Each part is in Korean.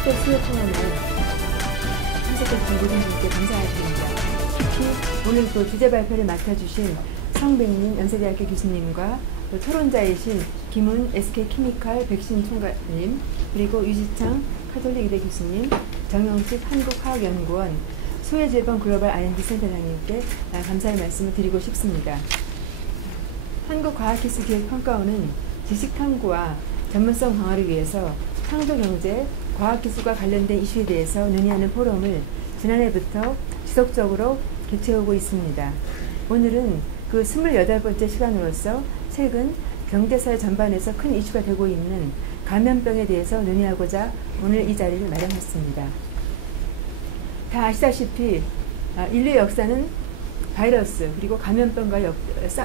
키스터 수요 통화는 참석해주신 모든 분께 감사드립니다. 특히 오늘 또 주제 발표를 맡아주신 성백민 연세대학교 교수님과 또 토론자이신 김은 SK케미칼 백신 총괄님, 그리고 유지창 카톨릭 의대 교수님, 정영식 한국화학연구원 소외질병 글로벌 R&D 센터장님께 감사의 말씀을 드리고 싶습니다. 한국과학기술기획평가원은 지식탐구와 전문성 강화를 위해서 창조경제, 과학기술과 관련된 이슈에 대해서 논의하는 포럼을 지난해부터 지속적으로 개최하고 있습니다. 오늘은 그 28번째 시간으로서 최근 경제사회 전반에서 큰 이슈가 되고 있는 감염병에 대해서 논의하고자 오늘 이 자리를 마련했습니다. 다 아시다시피 인류의 역사는 바이러스 그리고 감염병과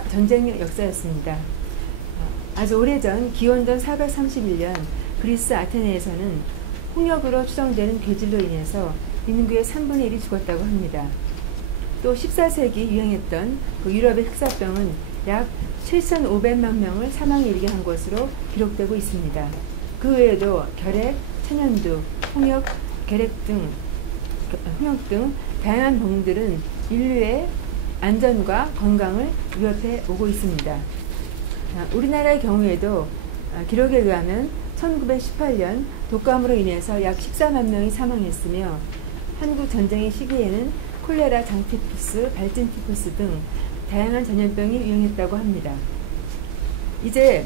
전쟁의 역사였습니다. 아주 오래전 기원전 431년 그리스 아테네에서는 홍역으로 추정되는 괴질로 인해서 인구의 3분의 1이 죽었다고 합니다. 또 14세기 유행했던 그 유럽의 흑사병은 약 7,500만 명을 사망에 이르게 한 것으로 기록되고 있습니다. 그 외에도 결핵, 천연두, 홍역, 홍역 등 다양한 병들은 인류의 안전과 건강을 위협해 오고 있습니다. 우리나라의 경우에도 기록에 의하면 1918년 독감으로 인해서 약 14만 명이 사망했으며 한국 전쟁의 시기에는 콜레라, 장티푸스, 발진티푸스 등 다양한 전염병이 유행했다고 합니다. 이제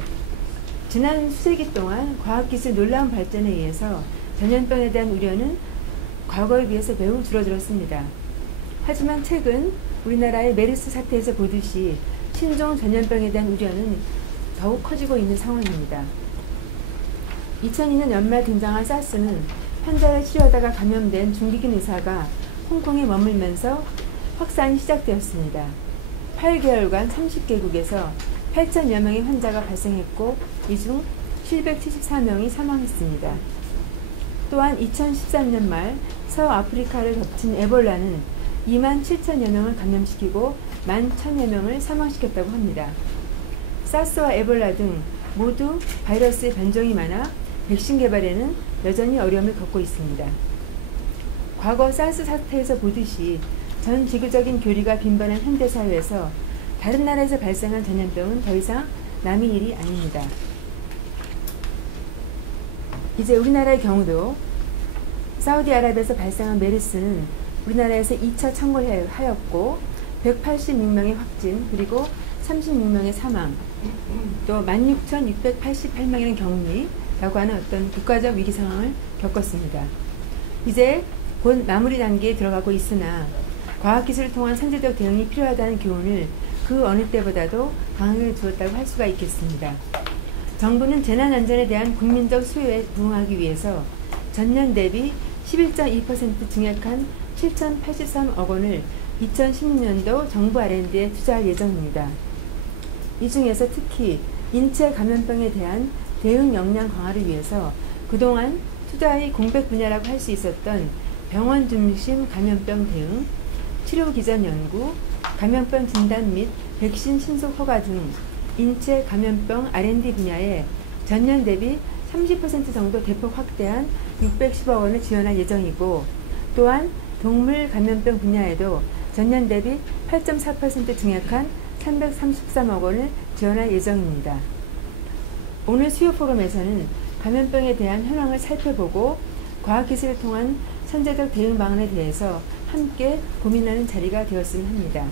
지난 수세기 동안 과학기술 놀라운 발전에 의해서 전염병에 대한 우려는 과거에 비해서 매우 줄어들었습니다. 하지만 최근 우리나라의 메르스 사태에서 보듯이 신종 전염병에 대한 우려는 더욱 커지고 있는 상황입니다. 2002년 연말 등장한 사스는 환자를 치료하다가 감염된 중국인 의사가 홍콩에 머물면서 확산이 시작되었습니다. 8개월간 30개국에서 8,000여 명의 환자가 발생했고 이 중 774명이 사망했습니다. 또한 2013년 말 서아프리카를 덮친 에볼라는 2만 7천여 명을 감염시키고 11,000여 명을 사망시켰다고 합니다. 사스와 에볼라 등 모두 바이러스의 변종이 많아 백신 개발에는 여전히 어려움을 겪고 있습니다. 과거 사스 사태에서 보듯이 전 지구적인 교류가 빈번한 현대사회에서 다른 나라에서 발생한 전염병은 더 이상 남의 일이 아닙니다. 이제 우리나라의 경우도 사우디아라비아에서 발생한 메르스는 우리나라에서 2차 청구하였고 186명의 확진 그리고 36명의 사망 또 16,688명의 격리라고 하는 어떤 국가적 위기 상황을 겪었습니다. 이제 곧 마무리 단계에 들어가고 있으나 과학기술을 통한 선제적 대응이 필요하다는 교훈을 그 어느 때보다도 강하게 주었다고 할 수가 있겠습니다. 정부는 재난안전에 대한 국민적 수요에 부응하기 위해서 전년 대비 11.2% 증액한 7,083억 원을 2016년도 정부 R&D에 투자할 예정입니다. 이 중에서 특히 인체 감염병에 대한 대응 역량 강화를 위해서 그동안 투자의 공백 분야라고 할 수 있었던 병원 중심 감염병 대응, 치료 기전 연구, 감염병 진단 및 백신 신속 허가 등 인체 감염병 R&D 분야에 전년 대비 30% 정도 대폭 확대한 610억 원을 지원할 예정이고 또한 동물 감염병 분야에도 전년 대비 8.4% 증액한 333억 원을 지원할 예정입니다. 오늘 수요 포럼에서는 감염병에 대한 현황을 살펴보고 과학기술을 통한 선제적 대응 방안에 대해서 함께 고민하는 자리가 되었으면 합니다.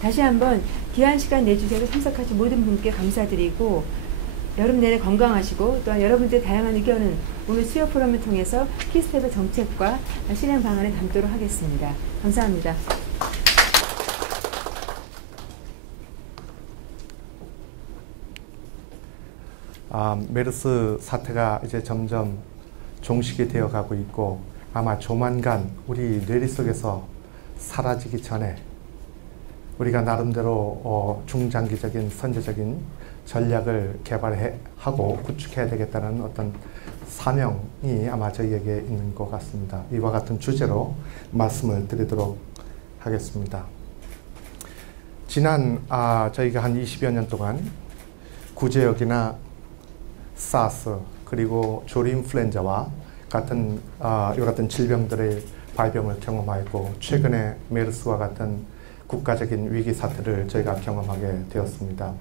다시 한번 귀한 시간 내주셔서 참석하신 모든 분께 감사드리고 여름 내내 건강하시고 또한 여러분들의 다양한 의견은 오늘 수요 포럼을 통해서 키스텝의 정책과 실행 방안을 담도록 하겠습니다. 감사합니다. 메르스 사태가 이제 점점 종식이 되어 가고 있고 아마 조만간 우리 뇌리 속에서 사라지기 전에 우리가 나름대로 중장기적인 선제적인 전략을 개발하고 구축해야 되겠다는 어떤 사명이 아마 저희에게 있는 것 같습니다. 이와 같은 주제로 말씀을 드리도록 하겠습니다. 지난 저희가 한 20여 년 동안 구제역이나 사스 그리고 조류 인플루엔자와 같은 이 같은 질병들의 발병을 경험하였고 최근에 메르스와 같은 국가적인 위기 사태를 저희가 경험하게 되었습니다.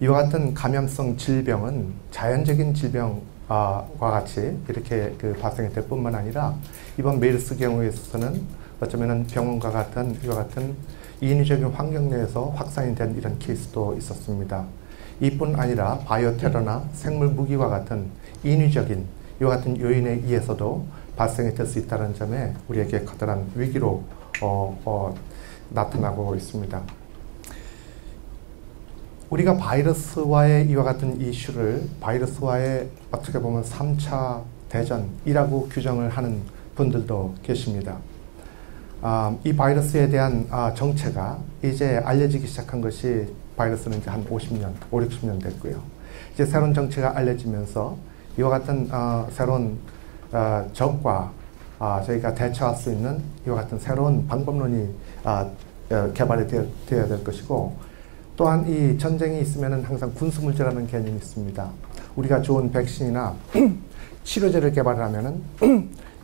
이와 같은 감염성 질병은 자연적인 질병과 같이 이렇게 발생이 될 뿐만 아니라 이번 메르스 경우에 있어서는 어쩌면 병원과 같은 이와 같은 인위적인 환경 내에서 확산이 된 이런 케이스도 있었습니다. 이뿐 아니라 바이오 테러나 생물 무기와 같은 인위적인 이와 같은 요인에 의해서도 발생이 될 수 있다는 점에 우리에게 커다란 위기로 나타나고 있습니다. 우리가 바이러스와의 이와 같은 이슈를 바이러스와의 어떻게 보면 3차 대전이라고 규정을 하는 분들도 계십니다. 이 바이러스에 대한 정체가 이제 알려지기 시작한 것이 바이러스는 이제 한 50년, 60년 됐고요. 이제 새로운 정체가 알려지면서 이와 같은 새로운 적과 저희가 대처할 수 있는 이와 같은 새로운 방법론이 개발이 되어야 될 것이고, 또한 이 전쟁이 있으면 항상 군수물자라는 개념이 있습니다. 우리가 좋은 백신이나 치료제를 개발하면은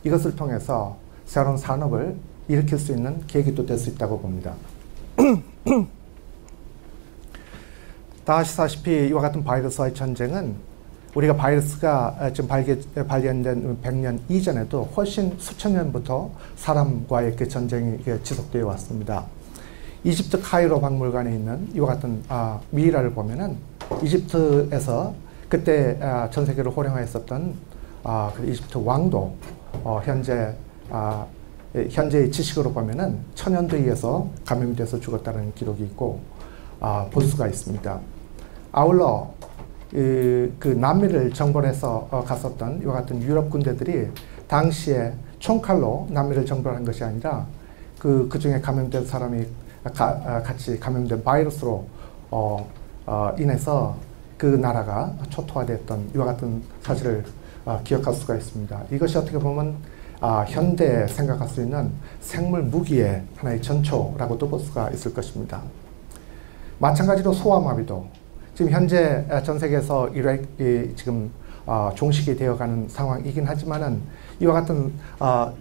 이것을 통해서 새로운 산업을 일으킬 수 있는 계기도 될 수 있다고 봅니다. 다 아시다시피 이와 같은 바이러스와의 전쟁은 우리가 바이러스가 지금 발견된 100년 이전에도 훨씬 수천 년부터 사람과의 그 전쟁이 지속되어 왔습니다. 이집트 카이로 박물관에 있는 이와 같은 미이라를 보면은 이집트에서 그때 전 세계를 호령하였었던 그 이집트 왕도 현재의 지식으로 보면은 천연도에 의해서 감염이 돼서 죽었다는 기록이 있고 볼 수가 있습니다. 아울러 그 남미를 정벌해서 갔었던 이와 같은 유럽 군대들이 당시에 총칼로 남미를 정벌한 것이 아니라 그 중에 감염된 사람이 같이 감염된 바이러스로 인해서 그 나라가 초토화됐던 이와 같은 사실을 기억할 수가 있습니다. 이것이 어떻게 보면 현대에 생각할 수 있는 생물 무기의 하나의 전초라고도 볼 수가 있을 것입니다. 마찬가지로 소아마비도 지금 현재 전 세계에서 지금 종식이 되어가는 상황이긴 하지만은 이와 같은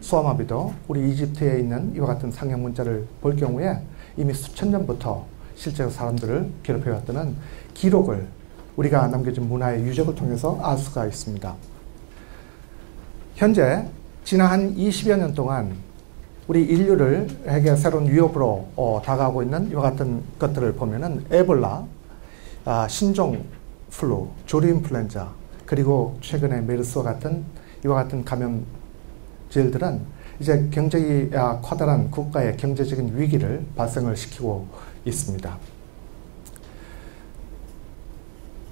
소아마비도 우리 이집트에 있는 이와 같은 상형 문자를 볼 경우에 이미 수천 년부터 실제로 사람들을 괴롭혀왔다는 기록을 우리가 남겨진 문화의 유적을 통해서 알 수가 있습니다. 현재 지난 한 20여 년 동안 우리 인류에게 새로운 위협으로 다가오고 있는 이와 같은 것들을 보면은 에볼라, 신종 플루, 조류 인플루엔자, 그리고 최근에 메르스와 같은 이와 같은 감염질들은 이제 굉장히 커다란 국가의 경제적인 위기를 발생을 시키고 있습니다.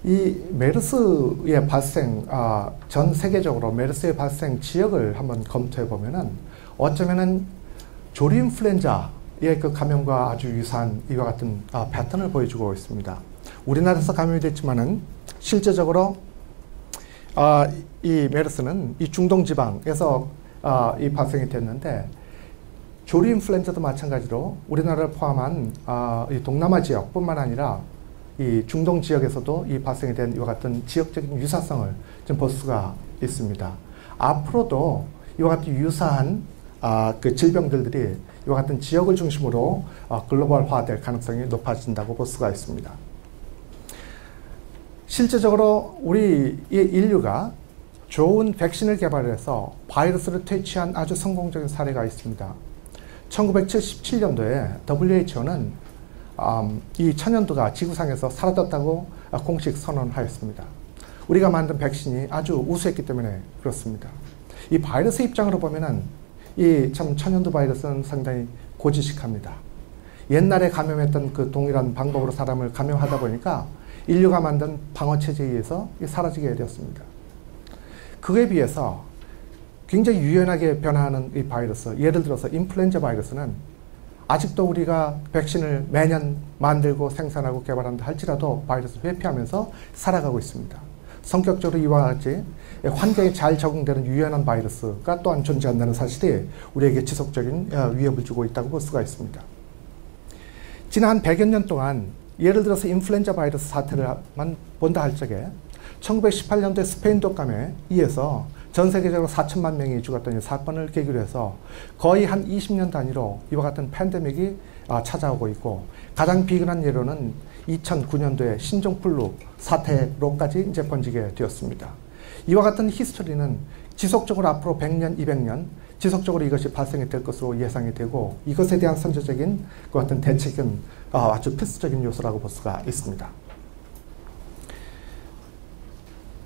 이 메르스의 발생, 전 세계적으로 메르스의 발생 지역을 한번 검토해 보면은 어쩌면은 조류 인플루엔자의 그 감염과 아주 유사한 이와 같은 패턴을 보여주고 있습니다. 우리나라에서 감염이 됐지만은 실제적으로 이 메르스는 이 중동 지방에서 이 발생이 됐는데, 조류 인플루엔자도 마찬가지로 우리나라를 포함한 이 동남아 지역뿐만 아니라 이 중동 지역에서도 이 발생이 된 이와 같은 지역적인 유사성을 좀 볼 수가 있습니다. 앞으로도 이와 같은 유사한 그 질병들이 이와 같은 지역을 중심으로 글로벌화될 가능성이 높아진다고 볼 수가 있습니다. 실제적으로 우리 인류가 좋은 백신을 개발해서 바이러스를 퇴치한 아주 성공적인 사례가 있습니다. 1977년도에 WHO는 이 천연두가 지구상에서 사라졌다고 공식 선언하였습니다. 우리가 만든 백신이 아주 우수했기 때문에 그렇습니다. 이 바이러스 입장으로 보면은 이 참 천연두 바이러스는 상당히 고지식합니다. 옛날에 감염했던 그 동일한 방법으로 사람을 감염하다 보니까 인류가 만든 방어체제에 의해서 사라지게 되었습니다. 그에 비해서 굉장히 유연하게 변화하는 이 바이러스, 예를 들어서 인플루엔자 바이러스는 아직도 우리가 백신을 매년 만들고 생산하고 개발한다 할지라도 바이러스 회피하면서 살아가고 있습니다. 성격적으로 이와 같이 환경에 잘 적응되는 유연한 바이러스가 또한 존재한다는 사실이 우리에게 지속적인 위협을 주고 있다고 볼 수가 있습니다. 지난 100여 년 동안 예를 들어서 인플루엔자 바이러스 사태를만 본다 할 적에 1918년도에 스페인 독감에 의해서 전 세계적으로 4천만 명이 죽었던 이 사건을 계기로 해서 거의 한 20년 단위로 이와 같은 팬데믹이 찾아오고 있고, 가장 비근한 예로는 2009년도에 신종플루 사태로까지 이제 번지게 되었습니다. 이와 같은 히스토리는 지속적으로 앞으로 100년, 200년 지속적으로 이것이 발생이 될 것으로 예상이 되고, 이것에 대한 선제적인 그 같은 대책은 아주 필수적인 요소라고 볼 수가 있습니다.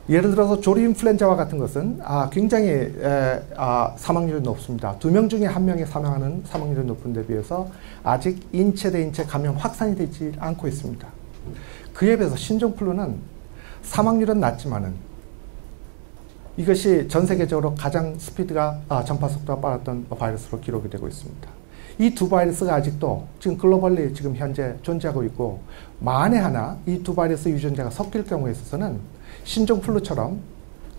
예를 들어서 조류 인플루엔자와 같은 것은 굉장히 사망률이 높습니다. 2명 중에 1명이 사망하는 사망률이 높은 데 비해서 아직 인체 대 인체 감염 확산이 되지 않고 있습니다. 그에 비해서 신종플루는 사망률은 낮지만은 이것이 전 세계적으로 가장 스피드가 전파 속도가 빨랐던 바이러스로 기록이 되고 있습니다. 이 두 바이러스가 아직도 지금 글로벌리 지금 현재 존재하고 있고, 만에 하나 이 두 바이러스 유전자가 섞일 경우에 있어서는 신종플루처럼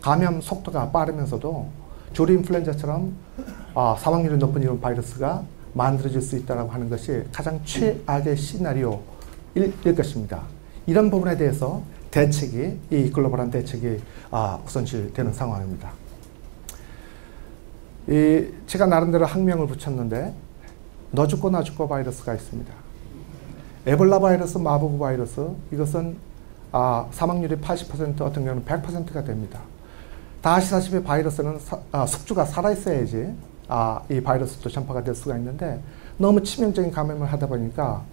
감염 속도가 빠르면서도 조류 인플루엔자처럼 사망률이 높은 이런 바이러스가 만들어질 수 있다고 하는 것이 가장 최악의 시나리오일 것입니다. 이런 부분에 대해서 이 글로벌한 대책이 우선시되는 상황입니다. 제가 나름대로 학명을 붙였는데, 너 죽고 나 죽고 바이러스가 있습니다. 에볼라 바이러스, 마부르 바이러스, 이것은 사망률이 80%, 어떤 경우는 100%가 됩니다. 다 아시다시피 바이러스는 숙주가 살아있어야지 이 바이러스도 전파가 될 수가 있는데, 너무 치명적인 감염을 하다 보니까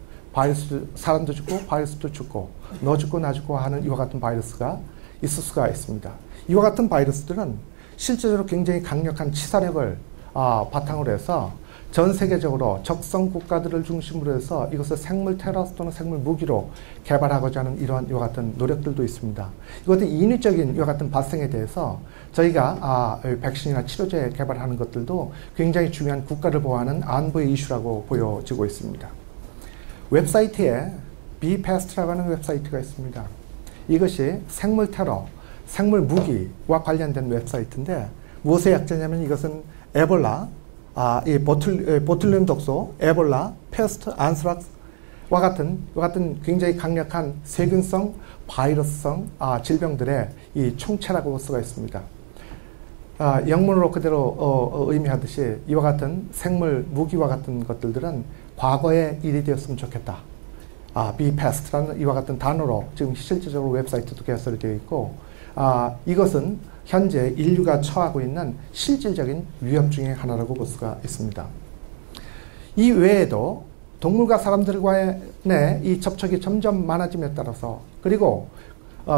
사람도 죽고 바이러스도 죽고 너 죽고 나 죽고 하는 이와 같은 바이러스가 있을 수가 있습니다. 이와 같은 바이러스들은 실제로 굉장히 강력한 치사력을 바탕으로 해서 전 세계적으로 적성 국가들을 중심으로 해서 이것을 생물 테러 또는 생물 무기로 개발하고자 하는 이러한 이와 같은 노력들도 있습니다. 이것은 인위적인 이와 같은 발생에 대해서 저희가 백신이나 치료제 개발하는 것들도 굉장히 중요한 국가를 보호하는 안보의 이슈라고 보여지고 있습니다. 웹사이트에 BPAST라고 하는 웹사이트가 있습니다. 이것이 생물 테러, 생물 무기와 관련된 웹사이트인데, 무엇의 약자냐면 이것은 에볼라, 이 보툴리움 독소, 에볼라, 페스트, 안스락스와 같은 굉장히 강력한 세균성, 바이러스성 질병들의 이 총체라고 볼 수가 있습니다. 영문으로 그대로 의미하듯이 이와 같은 생물 무기와 같은 것들은 과거의 일이 되었으면 좋겠다. be past라는 이와 같은 단어로 지금 실질적으로 웹사이트도 개설이 되어 있고, 이것은 현재 인류가 처하고 있는 실질적인 위협 중에 하나라고 볼 수가 있습니다. 이 외에도 동물과 사람들과의 이 접촉이 점점 많아짐에 따라서, 그리고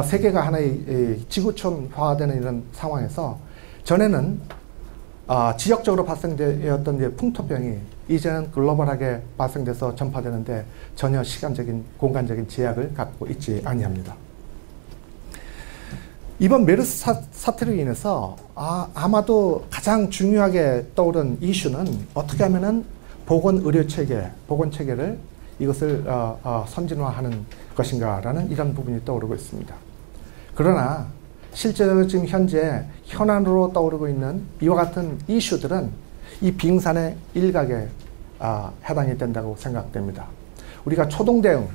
세계가 하나의 지구촌화되는 이런 상황에서 전에는 지역적으로 발생되었던 풍토병이 이제는 글로벌하게 발생돼서 전파되는데 전혀 시간적인, 공간적인 제약을 갖고 있지 아니합니다. 이번 메르스 사태로 인해서 아마도 가장 중요하게 떠오른 이슈는 어떻게 하면은 보건 체계를 이것을 선진화하는 것인가라는 이런 부분이 떠오르고 있습니다. 그러나 실제로 지금 현재 현안으로 떠오르고 있는 이와 같은 이슈들은 이 빙산의 일각에 해당이 된다고 생각됩니다. 우리가 초동 대응,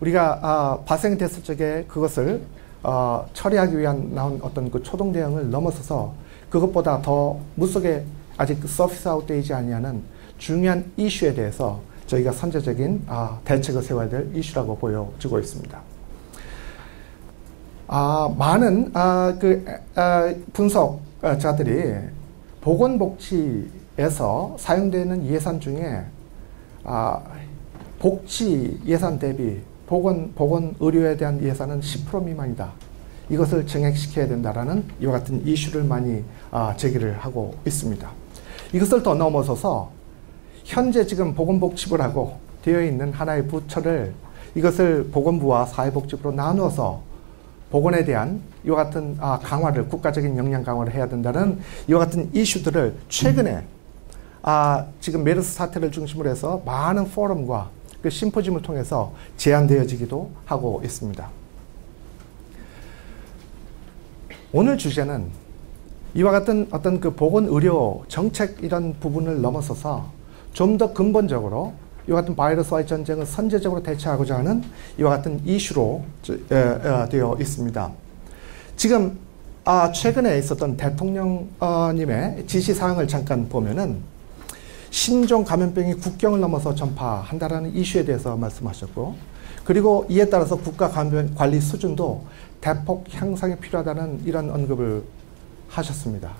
우리가 발생됐을 적에 그것을 처리하기 위한 나온 어떤 그 초동 대응을 넘어서서 그것보다 더 물속에 아직 서피스 아웃되지 아니하는 중요한 이슈에 대해서 저희가 선제적인 대책을 세워야 될 이슈라고 보여지고 있습니다. 많은 분석자들이 보건복지에서 사용되는 예산 중에 복지 예산 대비 보건 의료에 대한 예산은 10% 미만이다. 이것을 증액시켜야 된다라는 이와 같은 이슈를 많이 제기를 하고 있습니다. 이것을 더 넘어서서 현재 지금 보건복지부라고 되어 있는 하나의 부처를 이것을 보건부와 사회복지부로 나누어서 보건에 대한 이와 같은 강화를, 국가적인 역량 강화를 해야 된다는 이와 같은 이슈들을 최근에 지금 메르스 사태를 중심으로 해서 많은 포럼과 그 심포지움을 통해서 제안되어지기도 하고 있습니다. 오늘 주제는 이와 같은 어떤 그 보건의료 정책 이런 부분을 넘어서서 좀 더 근본적으로 이와 같은 바이러스와의 전쟁을 선제적으로 대처하고자 하는 이와 같은 이슈로 되어 있습니다. 지금 최근에 있었던 대통령님의 지시사항을 잠깐 보면은 신종 감염병이 국경을 넘어서 전파한다라는 이슈에 대해서 말씀하셨고, 그리고 이에 따라서 국가 감염 관리 수준도 대폭 향상이 필요하다는 이런 언급을 하셨습니다.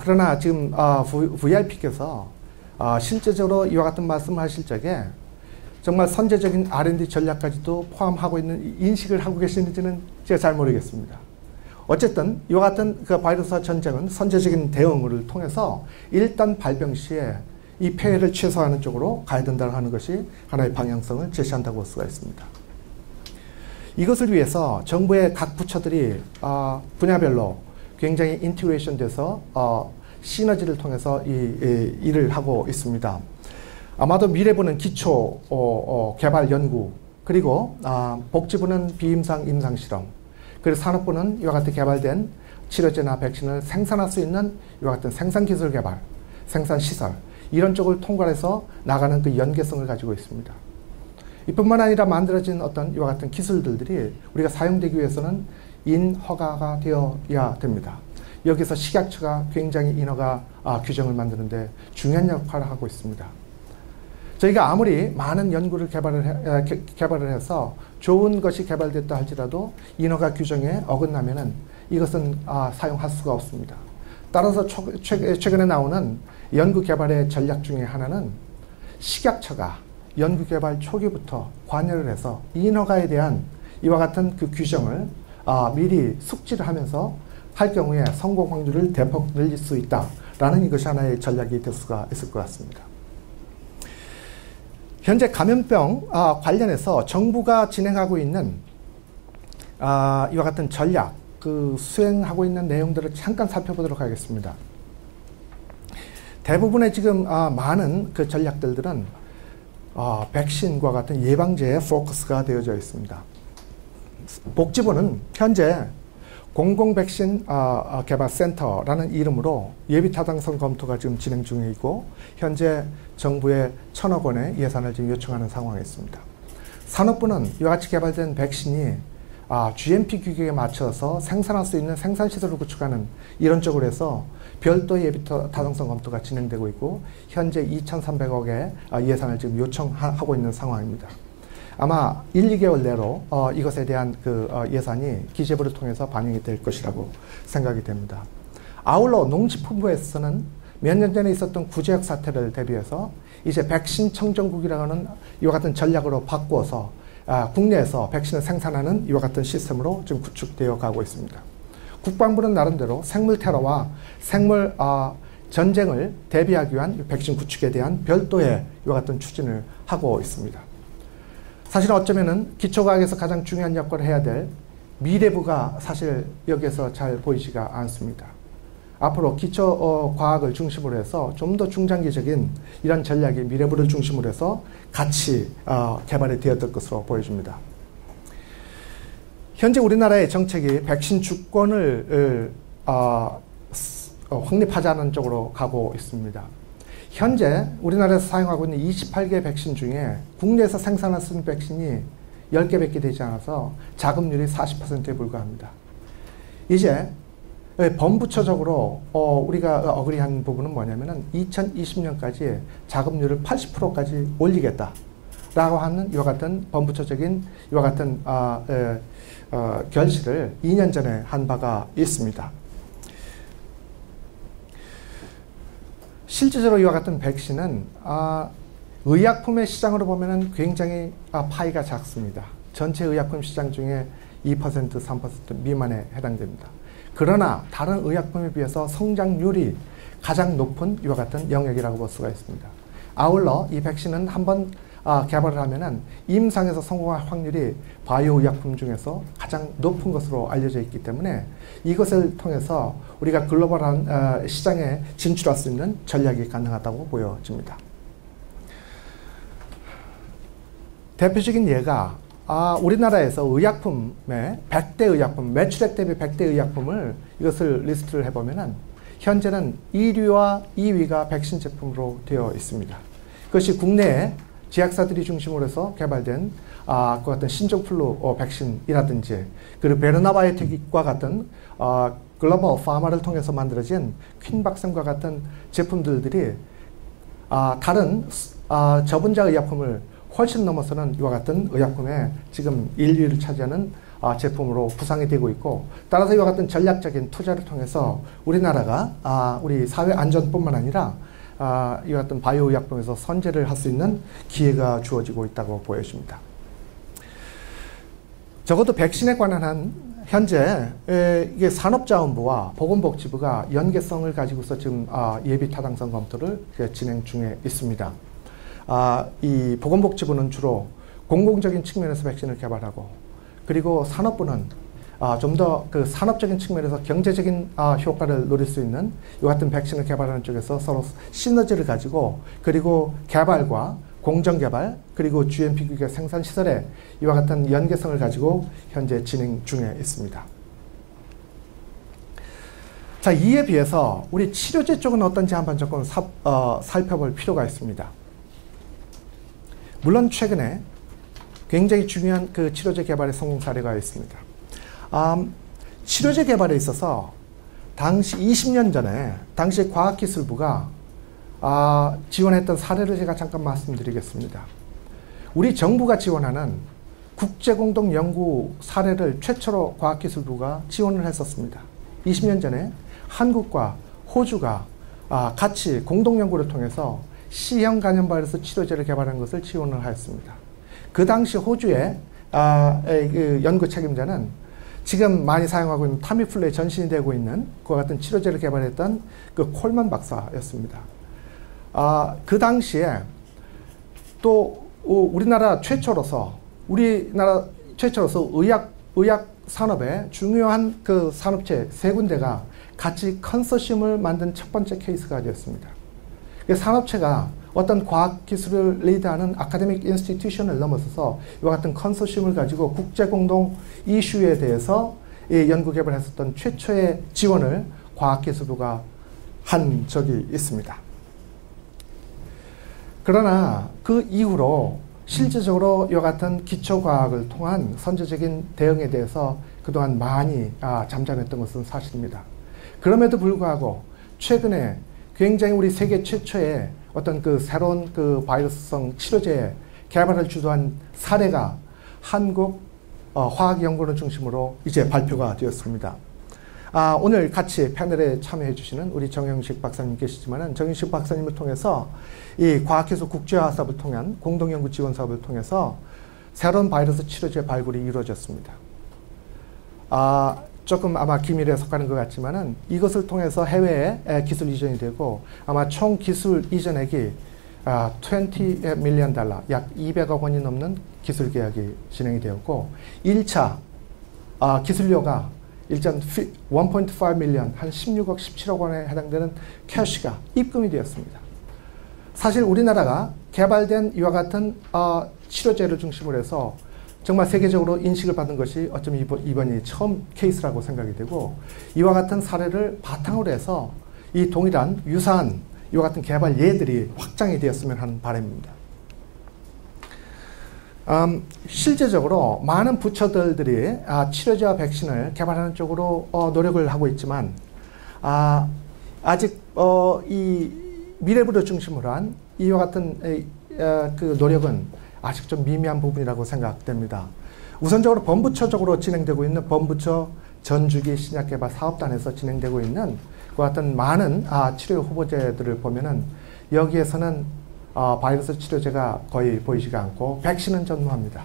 그러나 지금 VIP께서 실제적으로 이와 같은 말씀을 하실 적에 정말 선제적인 R&D 전략까지도 포함하고 있는 인식을 하고 계시는지는 제가 잘 모르겠습니다. 어쨌든 이와 같은 그 바이러스와 전쟁은 선제적인 대응을 통해서 일단 발병 시에 이 폐해를 최소화하는 쪽으로 가야 된다고 하는 것이 하나의 방향성을 제시한다고 볼 수가 있습니다. 이것을 위해서 정부의 각 부처들이 분야별로 굉장히 인티그레이션 돼서 시너지를 통해서 이 일을 하고 있습니다. 아마도 미래부는 기초 개발 연구, 그리고 복지부는 비임상 임상 실험, 그리고 산업부는 이와 같이 개발된 치료제나 백신을 생산할 수 있는 이와 같은 생산 기술 개발, 생산 시설, 이런 쪽을 통괄해서 나가는 그 연계성을 가지고 있습니다. 이뿐만 아니라 만들어진 어떤 이와 같은 기술들이 우리가 사용되기 위해서는 인허가가 되어야 됩니다. 여기서 식약처가 굉장히 인허가 규정을 만드는데 중요한 역할을 하고 있습니다. 저희가 아무리 많은 연구를 개발을 해서 좋은 것이 개발됐다 할지라도 인허가 규정에 어긋나면은 이것은 사용할 수가 없습니다. 따라서 최근에 나오는 연구 개발의 전략 중에 하나는 식약처가 연구 개발 초기부터 관여를 해서 인허가에 대한 이와 같은 그 규정을 미리 숙지를 하면서 할 경우에 성공 확률을 대폭 늘릴 수 있다라는 이것이 하나의 전략이 될 수가 있을 것 같습니다. 현재 감염병 관련해서 정부가 진행하고 있는 이와 같은 전략, 그 수행하고 있는 내용들을 잠깐 살펴보도록 하겠습니다. 대부분의 지금 많은 그 전략들은 백신과 같은 예방제에 포커스가 되어져 있습니다. 복지부는 현재 공공백신 개발센터라는 이름으로 예비타당성 검토가 지금 진행 중에 있고, 현재 정부에 1,000억 원의 예산을 지금 요청하는 상황에 있습니다. 산업부는 이와 같이 개발된 백신이 GMP 규격에 맞춰서 생산할 수 있는 생산시설을 구축하는 이런 쪽으로 해서 별도의 예비타당성 검토가 진행되고 있고, 현재 2,300억의 예산을 지금 요청하고 있는 상황입니다. 아마 1, 2개월 내로 이것에 대한 그 예산이 기재부를 통해서 반영이 될 것이라고 생각이 됩니다. 아울러 농식품부에서는 몇 년 전에 있었던 구제역 사태를 대비해서 이제 백신 청정국이라고 하는 이와 같은 전략으로 바꾸어서 국내에서 백신을 생산하는 이와 같은 시스템으로 지금 구축되어 가고 있습니다. 국방부는 나름대로 생물 테러와 생물 전쟁을 대비하기 위한 백신 구축에 대한 별도의 이와 같은 추진을 하고 있습니다. 사실 어쩌면은 기초과학에서 가장 중요한 역할을 해야 될 미래부가 사실 여기에서 잘 보이지가 않습니다. 앞으로 기초과학을 중심으로 해서 좀 더 중장기적인 이런 전략이 미래부를 중심으로 해서 같이 개발이 되었을 것으로 보여집니다. 현재 우리나라의 정책이 백신 주권을 확립하자는 쪽으로 가고 있습니다. 현재 우리나라에서 사용하고 있는 28개 백신 중에 국내에서 생산할 수 있는 백신이 10개밖에 되지 않아서 자급률이 40%에 불과합니다. 이제 범부처적으로 우리가 어그리한 부분은 뭐냐면은 2020년까지 자급률을 80%까지 올리겠다라고 하는 이와 같은 범부처적인 이와 같은 결실을 2년 전에 한 바가 있습니다. 실제적으로 이와 같은 백신은 의약품의 시장으로 보면 굉장히 파이가 작습니다. 전체 의약품 시장 중에 2%, 3% 미만에 해당됩니다. 그러나 다른 의약품에 비해서 성장률이 가장 높은 이와 같은 영역이라고 볼 수가 있습니다. 아울러 이 백신은 한번 개발을 하면은 임상에서 성공할 확률이 바이오 의약품 중에서 가장 높은 것으로 알려져 있기 때문에 이것을 통해서 우리가 글로벌한 시장에 진출할 수 있는 전략이 가능하다고 보여집니다. 대표적인 예가 우리나라에서 의약품의 100대 의약품, 매출액 대비 100대 의약품을 이것을 리스트를 해보면은 현재는 1위와 2위가 백신 제품으로 되어 있습니다. 그것이 국내에 제약사들이 중심으로 해서 개발된 그 같은 신종플루 백신이라든지 그리고 베르나바이오텍과 같은 글로벌 파마를 통해서 만들어진 퀸박삼과 같은 제품들이 다른 저분자 의약품을 훨씬 넘어서는 이와 같은 의약품에 지금 1위를 차지하는 제품으로 구상이 되고 있고, 따라서 이와 같은 전략적인 투자를 통해서 우리나라가 우리 사회 안전뿐만 아니라 이와 같은 바이오 의약품에서 선제를 할 수 있는 기회가 주어지고 있다고 보여집니다. 적어도 백신에 관한 한 현재 이게 산업자원부와 보건복지부가 연계성을 가지고서 지금 예비 타당성 검토를 진행 중에 있습니다. 이 보건복지부는 주로 공공적인 측면에서 백신을 개발하고, 그리고 산업부는 좀 더 그 산업적인 측면에서 경제적인 효과를 노릴 수 있는 이 같은 백신을 개발하는 쪽에서 서로 시너지를 가지고, 그리고 개발과 공정개발 그리고 GMP 규격 생산시설에 이와 같은 연계성을 가지고 현재 진행 중에 있습니다. 자, 이에 비해서 우리 치료제 쪽은 어떤지 한번 조금 살펴볼 필요가 있습니다. 물론 최근에 굉장히 중요한 그 치료제 개발의 성공 사례가 있습니다. 치료제 개발에 있어서 당시 20년 전에 당시 과학기술부가 지원했던 사례를 제가 잠깐 말씀드리겠습니다. 우리 정부가 지원하는 국제공동연구 사례를 최초로 과학기술부가 지원을 했었습니다. 20년 전에 한국과 호주가 같이 공동연구를 통해서 C형 간염 바이러스 치료제를 개발한 것을 지원을 하였습니다. 그 당시 호주의 그 연구 책임자는 지금 많이 사용하고 있는 타미플루에 전신이 되고 있는 그와 같은 치료제를 개발했던 그 콜만 박사였습니다. 그 당시에 또 우리나라 최초로서 의학 산업의 중요한 그 산업체 세 군데가 같이 컨소시엄을 만든 첫 번째 케이스가 되었습니다. 산업체가 어떤 과학기술을 리드하는 아카데믹 인스티튜션을 넘어서서 이와 같은 컨소시엄을 가지고 국제공동 이슈에 대해서 연구개발했었던 최초의 지원을 과학기술부가 한 적이 있습니다. 그러나 그 이후로 실질적으로 이와 같은 기초과학을 통한 선제적인 대응에 대해서 그동안 많이 잠잠했던 것은 사실입니다. 그럼에도 불구하고 최근에 굉장히 우리 세계 최초의 어떤 그 새로운 그 바이러스성 치료제 개발을 주도한 사례가 한국 화학연구원 중심으로 이제 발표가 되었습니다. 오늘 같이 패널에 참여해 주시는 우리 정영식 박사님 계시지만은 정영식 박사님을 통해서 이 과학기술 국제화 사업을 통한 공동연구 지원 사업을 통해서 새로운 바이러스 치료제 발굴이 이루어졌습니다. 조금 아마 기밀에 속하는 것 같지만은 이것을 통해서 해외에 기술 이전이 되고 아마 총 기술 이전액이 $20 밀리언, 약 200억 원이 넘는 기술 계약이 진행이 되었고 1차 기술료가 일단 1.5 밀리언, 한 16억, 17억 원에 해당되는 캐시가 입금이 되었습니다. 사실 우리나라가 개발된 이와 같은 치료제를 중심으로 해서 정말 세계적으로 인식을 받은 것이 어쩌면 이번이 처음 케이스라고 생각이 되고, 이와 같은 사례를 바탕으로 해서 이 동일한 유사한 이와 같은 개발 예들이 확장이 되었으면 하는 바람입니다. 실제적으로 많은 부처들이 치료제와 백신을 개발하는 쪽으로 노력을 하고 있지만 아직 이 미래부를 중심으로 한 이와 같은 그 노력은 아직 좀 미미한 부분이라고 생각됩니다. 우선적으로 범부처적으로 진행되고 있는 범부처 전주기 신약개발 사업단에서 진행되고 있는 그 같은 많은 치료 후보제들을 보면은 여기에서는 바이러스 치료제가 거의 보이지가 않고 백신은 전무합니다.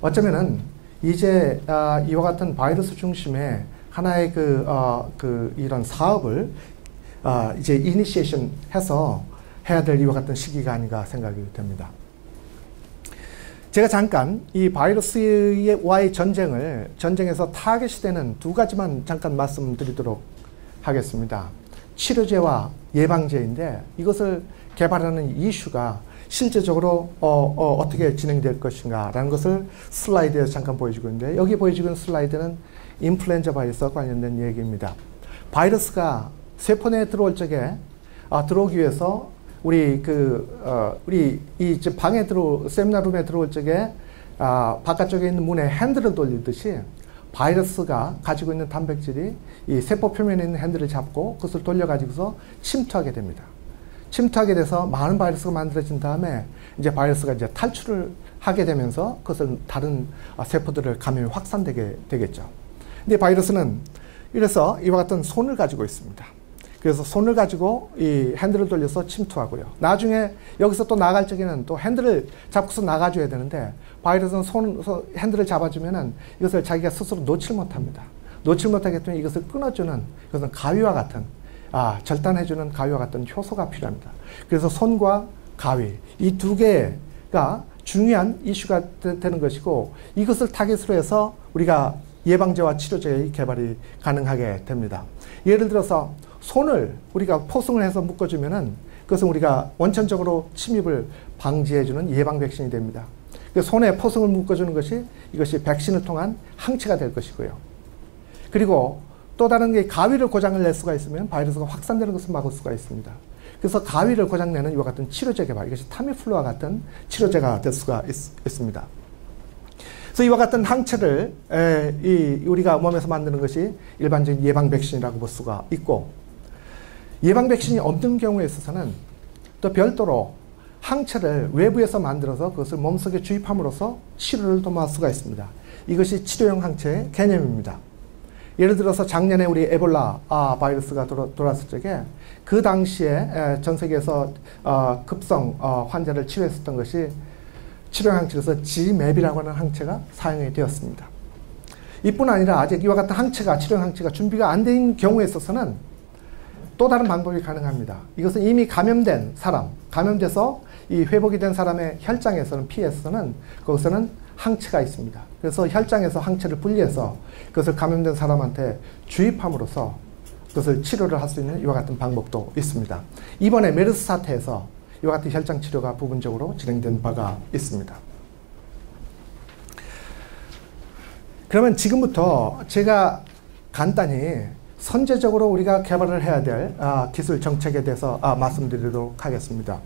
어쩌면은 이제 이와 같은 바이러스 중심의 하나의 이런 사업을 이제 이니시에이션 해서 해야 될 이와 같은 시기가 아닌가 생각이 됩니다. 제가 잠깐 이 바이러스와의 전쟁에서 타겟이 되는 두 가지만 잠깐 말씀드리도록 하겠습니다. 치료제와 예방제인데 이것을 개발하는 이슈가 실제적으로 어떻게 진행될 것인가라는 것을 슬라이드에서 잠깐 보여주고 있는데, 여기 보여지고 있는 슬라이드는 인플루엔자 바이러스와 관련된 얘기입니다. 바이러스가 세포 내에 들어올 적에 들어오기 위해서 우리 이 방에 세미나룸에 들어올 적에 바깥쪽에 있는 문에 핸들을 돌리듯이 바이러스가 가지고 있는 단백질이 이 세포 표면에 있는 핸들을 잡고 그것을 돌려가지고서 침투하게 됩니다. 침투하게 돼서 많은 바이러스가 만들어진 다음에 이제 바이러스가 이제 탈출을 하게 되면서 그것을 다른 세포들을 감염이 확산되게 되겠죠. 근데 바이러스는 이래서 이와 같은 손을 가지고 있습니다. 그래서 손을 가지고 이 핸들을 돌려서 침투하고요. 나중에 여기서 또 나갈 적에는 또 핸들을 잡고서 나가줘야 되는데 바이러스는 핸들을 잡아주면은 이것을 자기가 스스로 놓질 못합니다. 놓질 못하기 때문에 이것을 끊어주는 이것은 가위와 같은 절단해주는 가위와 같은 효소가 필요합니다. 그래서 손과 가위 이 두 개가 중요한 이슈가 되는 것이고 이것을 타깃으로 해서 우리가 예방제와 치료제의 개발이 가능하게 됩니다. 예를 들어서 손을 우리가 포승을 해서 묶어주면은 그것은 우리가 원천적으로 침입을 방지해주는 예방 백신이 됩니다. 손에 포승을 묶어주는 것이 이것이 백신을 통한 항체가 될 것이고요. 그리고 또 다른 게 가위를 고장을 낼 수가 있으면 바이러스가 확산되는 것을 막을 수가 있습니다. 그래서 가위를 고장내는 이와 같은 치료제 개발, 이것이 타미플루와 같은 치료제가 될 수가 있습니다. 그래서 이와 같은 항체를 우리가 몸에서 만드는 것이 일반적인 예방 백신이라고 볼 수가 있고 예방 백신이 없는 경우에 있어서는 또 별도로 항체를 외부에서 만들어서 그것을 몸속에 주입함으로써 치료를 도모할 수가 있습니다. 이것이 치료용 항체의 개념입니다. 예를 들어서 작년에 우리 에볼라 바이러스가 돌았을 적에 그 당시에 전 세계에서 급성 환자를 치료했었던 것이 치료용 항체로서 지맵이라고 하는 항체가 사용이 되었습니다. 이뿐 아니라 아직 이와 같은 항체가 치료용 항체가 준비가 안 된 경우에 있어서는 또 다른 방법이 가능합니다. 이것은 이미 감염된 사람, 감염돼서 이 회복이 된 사람의 혈장에서는 피에서는 거기서는 항체가 있습니다. 그래서 혈장에서 항체를 분리해서 그것을 감염된 사람한테 주입함으로써 그것을 치료를 할 수 있는 이와 같은 방법도 있습니다. 이번에 메르스 사태에서 이와 같은 혈장 치료가 부분적으로 진행된 바가 있습니다. 그러면 지금부터 제가 간단히 선제적으로 우리가 개발을 해야 될 기술 정책에 대해서 말씀드리도록 하겠습니다.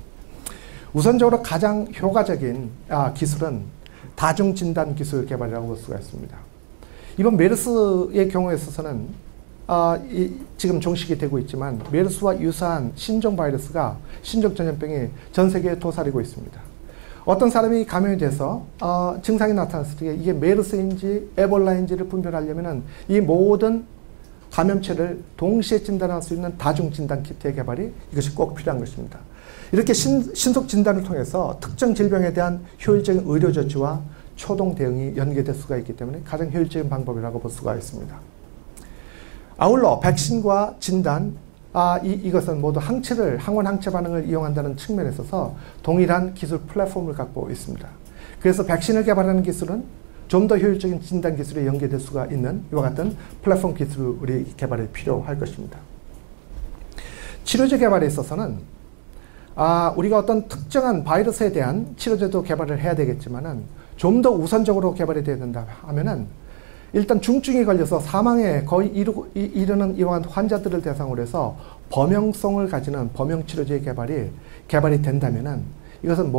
우선적으로 가장 효과적인 기술은 다중진단 기술 개발이라고 볼 수가 있습니다. 이번 메르스의 경우에 있어서는 지금 종식이 되고 있지만 메르스와 유사한 신종 바이러스가 신종 전염병이 전 세계에 도사리고 있습니다. 어떤 사람이 감염이 돼서 증상이 나타났을 때 이게 메르스인지 에볼라인지를 분별하려면 이 모든 감염체를 동시에 진단할 수 있는 다중진단 키트의 개발이 이것이 꼭 필요한 것입니다. 이렇게 신속 진단을 통해서 특정 질병에 대한 효율적인 의료 조치와 초동 대응이 연계될 수가 있기 때문에 가장 효율적인 방법이라고 볼 수가 있습니다. 아울러 백신과 진단, 이것은 모두 항원 항체 반응을 이용한다는 측면에 있어서 동일한 기술 플랫폼을 갖고 있습니다. 그래서 백신을 개발하는 기술은 좀 더 효율적인 진단 기술에 연계될 수가 있는 이와 같은 플랫폼 기술의 개발이 필요할 것입니다. 치료제 개발에 있어서는 우리가 어떤 특정한 바이러스에 대한 치료제도 개발을 해야 되겠지만은 좀 더 우선적으로 개발이 돼야 된다 하면은 일단 중증이 걸려서 사망에 거의 이르는 이러한 환자들을 대상으로 해서 범용성을 가지는 범용치료제의 개발이 된다면은 이것은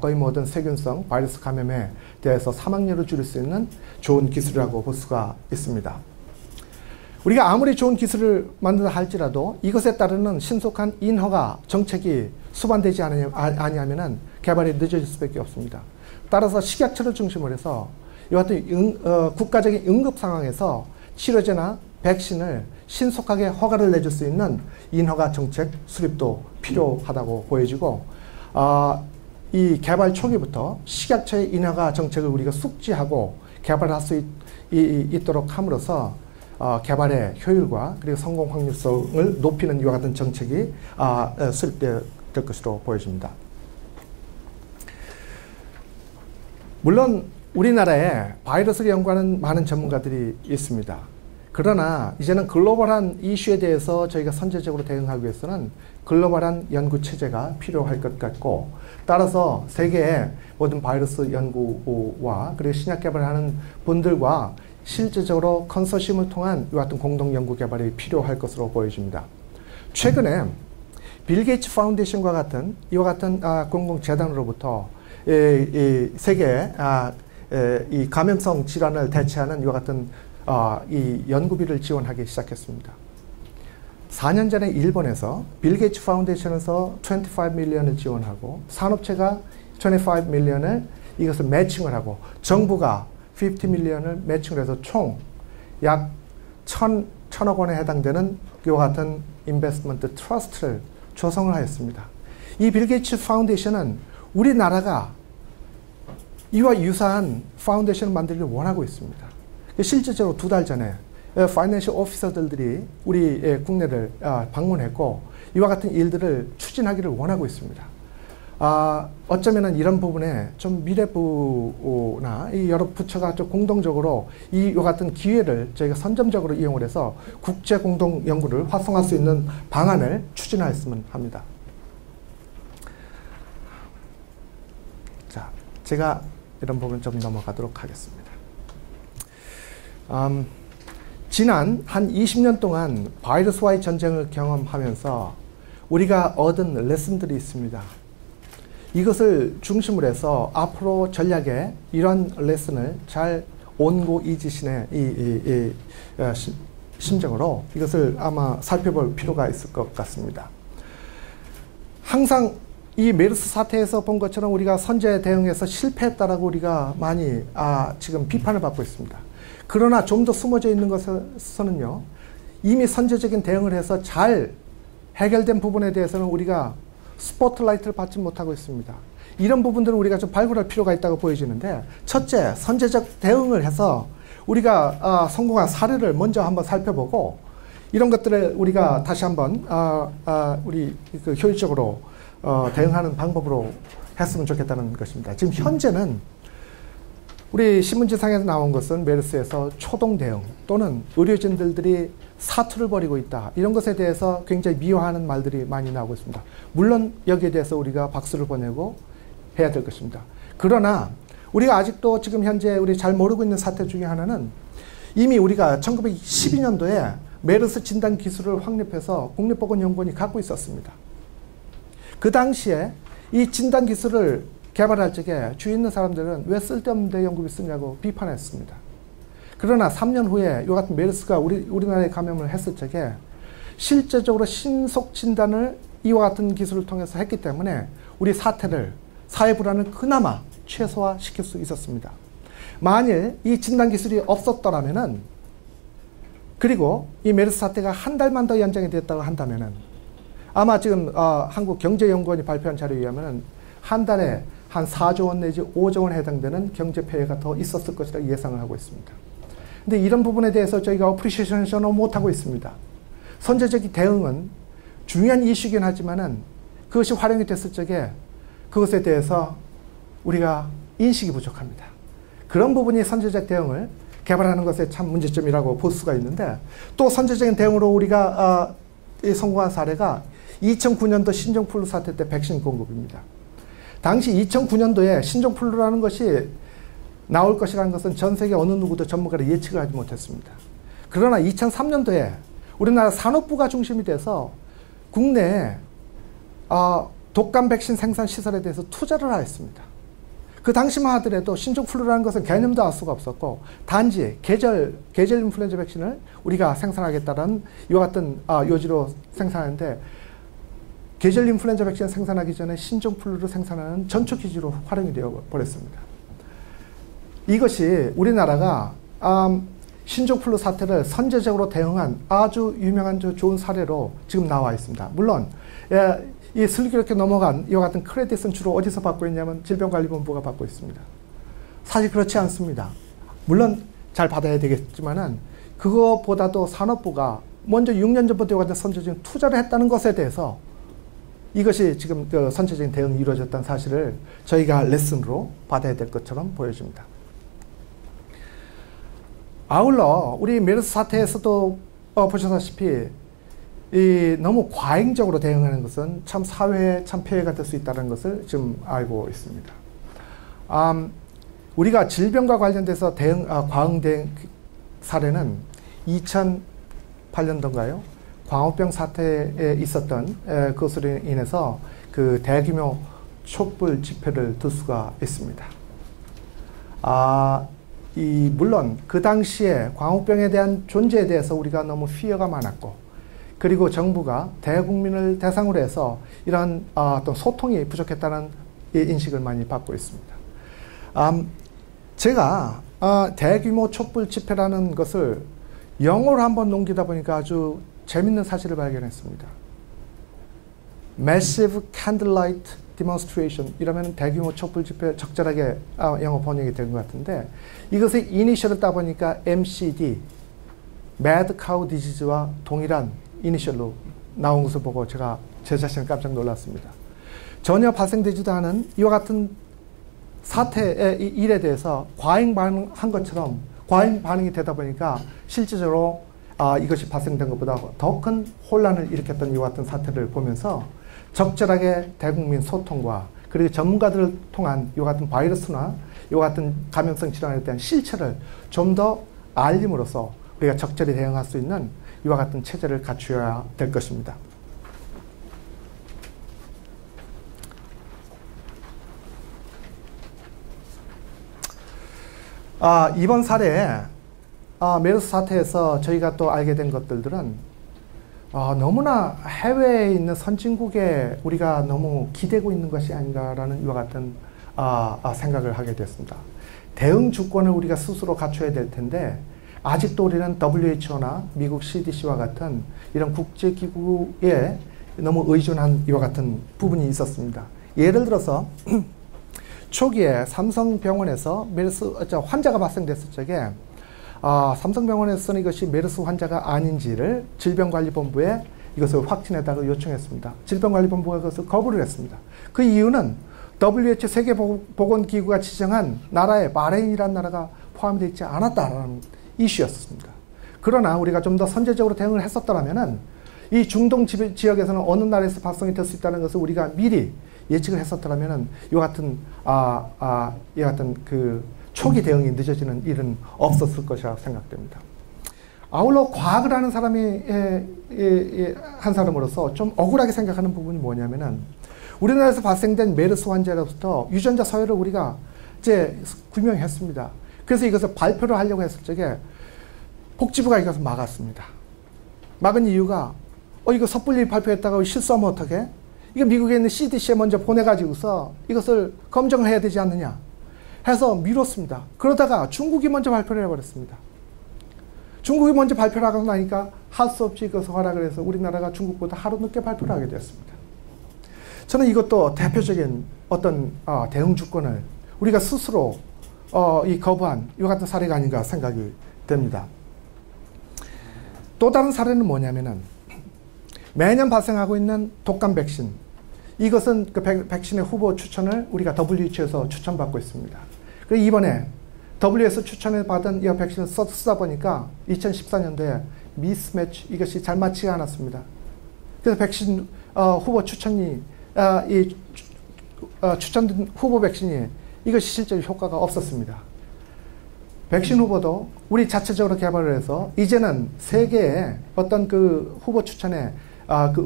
거의 모든 세균성 바이러스 감염에 대해서 사망률을 줄일 수 있는 좋은 기술이라고 볼 수가 있습니다. 우리가 아무리 좋은 기술을 만든다 할지라도 이것에 따르는 신속한 인허가 정책이 수반되지 아니하면은 개발이 늦어질 수밖에 없습니다. 따라서 식약처를 중심으로 해서 이와 같은 국가적인 응급 상황에서 치료제나 백신을 신속하게 허가를 내줄 수 있는 인허가 정책 수립도 필요하다고 보여지고 이 개발 초기부터 식약처의 인허가 정책을 우리가 숙지하고 개발할 수 있도록 함으로써 개발의 효율과 그리고 성공 확률성을 높이는 이와 같은 정책이 수립될 것으로 보여집니다. 물론 우리나라에 바이러스를 연구하는 많은 전문가들이 있습니다. 그러나 이제는 글로벌한 이슈에 대해서 저희가 선제적으로 대응하기 위해서는 글로벌한 연구 체제가 필요할 것 같고 따라서 세계의 모든 바이러스 연구와 그리고 신약 개발하는 분들과 실질적으로 컨소시엄을 통한 이와 같은 공동 연구 개발이 필요할 것으로 보여집니다. 최근에 빌 게이츠 파운데이션과 같은 이와 같은 공공재단으로부터 세계 이 감염성 질환을 대체하는 이와 같은 이 연구비를 지원하기 시작했습니다. 4년 전에 일본에서 빌 게이츠 파운데이션에서 25 밀리언을 지원하고 산업체가 25 밀리언을 이것을 매칭을 하고 정부가 50 밀리언을 매칭을 해서 총 약 1,000억 원에 해당되는 이와 같은 인베스트먼트 트러스트를 조성을 하였습니다. 이 빌 게이츠 파운데이션은 우리나라가 이와 유사한 파운데이션을 만들기를 원하고 있습니다. 실질적으로 2달 전에 파이낸셜 오피서들이 우리 국내를 방문했고 이와 같은 일들을 추진하기를 원하고 있습니다. 어쩌면은 이런 부분에 좀 미래부나 이 여러 부처가 좀 공동적으로 이와 같은 기회를 저희가 선점적으로 이용을 해서 국제 공동 연구를 활성화할 수 있는 방안을 추진하였으면 합니다. 자, 제가 이런 부분 좀 넘어가도록 하겠습니다. 지난 한 20년 동안 바이러스와의 전쟁을 경험하면서 우리가 얻은 레슨들이 있습니다. 이것을 중심으로 해서 앞으로 전략에 이런 레슨을 잘 온고이지신의 심정으로 이것을 아마 살펴볼 필요가 있을 것 같습니다. 항상 이 메르스 사태에서 본 것처럼 우리가 선제 대응에서 실패했다라고 우리가 많이 지금 비판을 받고 있습니다. 그러나 좀 더 숨어져 있는 것에서는요, 이미 선제적인 대응을 해서 잘 해결된 부분에 대해서는 우리가 스포트라이트를 받지 못하고 있습니다. 이런 부분들은 우리가 좀 발굴할 필요가 있다고 보여지는데, 첫째, 선제적 대응을 해서 우리가 성공한 사례를 먼저 한번 살펴보고 이런 것들을 우리가 다시 한번 우리 효율적으로 대응하는 방법으로 했으면 좋겠다는 것입니다. 지금 현재는 우리 신문지상에서 나온 것은 메르스에서 초동 대응 또는 의료진들이 사투를 벌이고 있다. 이런 것에 대해서 굉장히 미화하는 말들이 많이 나오고 있습니다. 물론 여기에 대해서 우리가 박수를 보내고 해야 될 것입니다. 그러나 우리가 아직도 지금 현재 우리 잘 모르고 있는 사태 중에 하나는 이미 우리가 1912년도에 메르스 진단 기술을 확립해서 국립보건연구원이 갖고 있었습니다. 그 당시에 이 진단 기술을 개발할 적에 주위에 있는 사람들은 왜 쓸데없는 데 연구비 쓰냐고 비판했습니다. 그러나 3년 후에 이 같은 메르스가 우리나라에 감염을 했을 적에 실제적으로 신속 진단을 이와 같은 기술을 통해서 했기 때문에 우리 사회 불안을 그나마 최소화시킬 수 있었습니다. 만일 이 진단 기술이 없었더라면은, 그리고 이 메르스 사태가 한 달만 더 연장이 됐다고 한다면은, 아마 지금 한국경제연구원이 발표한 자료에 의하면은 한 달에 한 4조 원 내지 5조 원에 해당되는 경제 폐해가 더 있었을 것이라고 예상을 하고 있습니다. 근데 이런 부분에 대해서 저희가 어프리시에이션을 못하고 있습니다. 선제적인 대응은 중요한 이슈이긴 하지만은 그것이 활용이 됐을 적에 그것에 대해서 우리가 인식이 부족합니다. 그런 부분이 선제적 대응을 개발하는 것의 참 문제점이라고 볼 수가 있는데, 또 선제적인 대응으로 우리가 성공한 사례가 2009년도 신종플루 사태 때 백신 공급입니다. 당시 2009년도에 신종플루라는 것이 나올 것이라는 것은 전 세계 어느 누구도 전문가를 예측을 하지 못했습니다. 그러나 2003년도에 우리나라 산업부가 중심이 돼서 국내에 독감 백신 생산 시설에 대해서 투자를 하였습니다. 그 당시만 하더라도 신종플루라는 것은 개념도 알 수가 없었고, 단지 계절 인플루엔자 백신을 우리가 생산하겠다는 이와 같은 요지로 생산하는데, 계절 인플루엔자 백신을 생산하기 전에 신종플루를 생산하는 전초기지로 활용이 되어 버렸습니다. 이것이 우리나라가 신종플루 사태를 선제적으로 대응한 아주 유명한 좋은 사례로 지금 나와 있습니다. 물론 이 슬기롭게 넘어간 이와 같은 크레딧은 주로 어디서 받고 있냐면 질병관리본부가 받고 있습니다. 사실 그렇지 않습니다. 물론 잘 받아야 되겠지만은 그거보다도 산업부가 먼저 6년 전부터 이와 같은 선제적인 투자를 했다는 것에 대해서 이것이 지금 그 선제적인 대응이 이루어졌다는 사실을 저희가 레슨으로 받아야 될 것처럼 보여집니다. 아울러 우리 메르스 사태에서도 보셨다시피 너무 과잉적으로 대응하는 것은 참 사회에 참 폐해가 될 수 있다는 것을 지금 알고 있습니다. 우리가 질병과 관련돼서 과잉 대응 사례는 2008년도인가요? 광우병 사태에 있었던 그것으로 인해서 그 대규모 촛불 집회를 들 수가 있습니다. 물론 그 당시에 광우병에 대한 존재에 대해서 우리가 너무 피해가 많았고, 그리고 정부가 대국민을 대상으로 해서 이런 어떤 소통이 부족했다는 인식을 많이 받고 있습니다. 제가 대규모 촛불 집회라는 것을 영어로 한번 넘기다 보니까 아주 재밌는 사실을 발견했습니다. Massive Candlelight Demonstration 이러면 대규모 촛불 집회, 적절하게 영어 번역이 된 것 같은데, 이것의 이니셜을 따보니까 MCD, Mad Cow Disease와 동일한 이니셜로 나온 것을 보고 제가 제 자신을 깜짝 놀랐습니다. 전혀 발생되지도 않은 이와 같은 사태의 일에 대해서 과잉 반응한 것처럼 과잉 반응이 되다 보니까 실제적으로 이것이 발생된 것보다 더 큰 혼란을 일으켰던 이와 같은 사태를 보면서 적절하게 대국민 소통과 그리고 전문가들을 통한 이와 같은 바이러스나 이와 같은 감염성 질환에 대한 실체를 좀 더 알림으로써 우리가 적절히 대응할 수 있는 이와 같은 체제를 갖추어야 될 것입니다. 이번 사례에 메르스 사태에서 저희가 또 알게 된 것들은 너무나 해외에 있는 선진국에 우리가 너무 기대고 있는 것이 아닌가라는 이와 같은 생각을 하게 됐습니다. 대응 주권을 우리가 스스로 갖춰야 될 텐데 아직도 우리는 WHO나 미국 CDC와 같은 이런 국제기구에 너무 의존한 이와 같은 부분이 있었습니다. 예를 들어서 초기에 삼성병원에서 메르스 환자가 발생됐을 적에 삼성병원에서는 이것이 메르스 환자가 아닌지를 질병관리본부에 이것을 확진해달라고 요청했습니다. 질병관리본부가 그것을 거부를 했습니다. 그 이유는 WHO 세계보건기구가 지정한 나라에 바레인이라는 나라가 포함되어 있지 않았다라는 이슈였습니다. 그러나 우리가 좀 더 선제적으로 대응을 했었더라면은 이 중동 지역에서는 어느 나라에서 발생이 될 수 있다는 것을 우리가 미리 예측을 했었더라면은 이와 같은 이와 같은 그 초기 대응이 늦어지는 일은 없었을 것이라고 생각됩니다. 아울러 과학을 하는 사람이 한 사람으로서 좀 억울하게 생각하는 부분이 뭐냐면은 우리나라에서 발생된 메르스 환자로부터 유전자 서열을 우리가 이제 규명했습니다. 그래서 이것을 발표를 하려고 했을 적에 복지부가 이것을 막았습니다. 막은 이유가 이거 섣불리 발표했다가 실수하면 어떡해? 이거 미국에 있는 CDC에 먼저 보내가지고서 이것을 검증을 해야 되지 않느냐 해서 미뤘습니다. 그러다가 중국이 먼저 발표를 해버렸습니다. 중국이 먼저 발표를 하고 나니까 할 수 없이 이것을 허락을 해서 우리나라가 중국보다 하루 늦게 발표를 하게 되었습니다. 저는 이것도 대표적인 어떤 대응 주권을 우리가 스스로 이 거부한 이와 같은 사례가 아닌가 생각이 됩니다. 또 다른 사례는 뭐냐면은 매년 발생하고 있는 독감 백신, 이것은 그 백신의 후보 추천을 우리가 WHO에서 추천받고 있습니다. 그리고 이번에 WHO에서 추천을 받은 이 백신을 쓰다 보니까 2014년도에 미스매치, 이것이 잘 맞지가 않았습니다. 그래서 백신 후보 추천이 추천된 후보 백신이 이것이 실제로 효과가 없었습니다. 백신 후보도 우리 자체적으로 개발을 해서 이제는 세계의 어떤 그 후보 추천에 그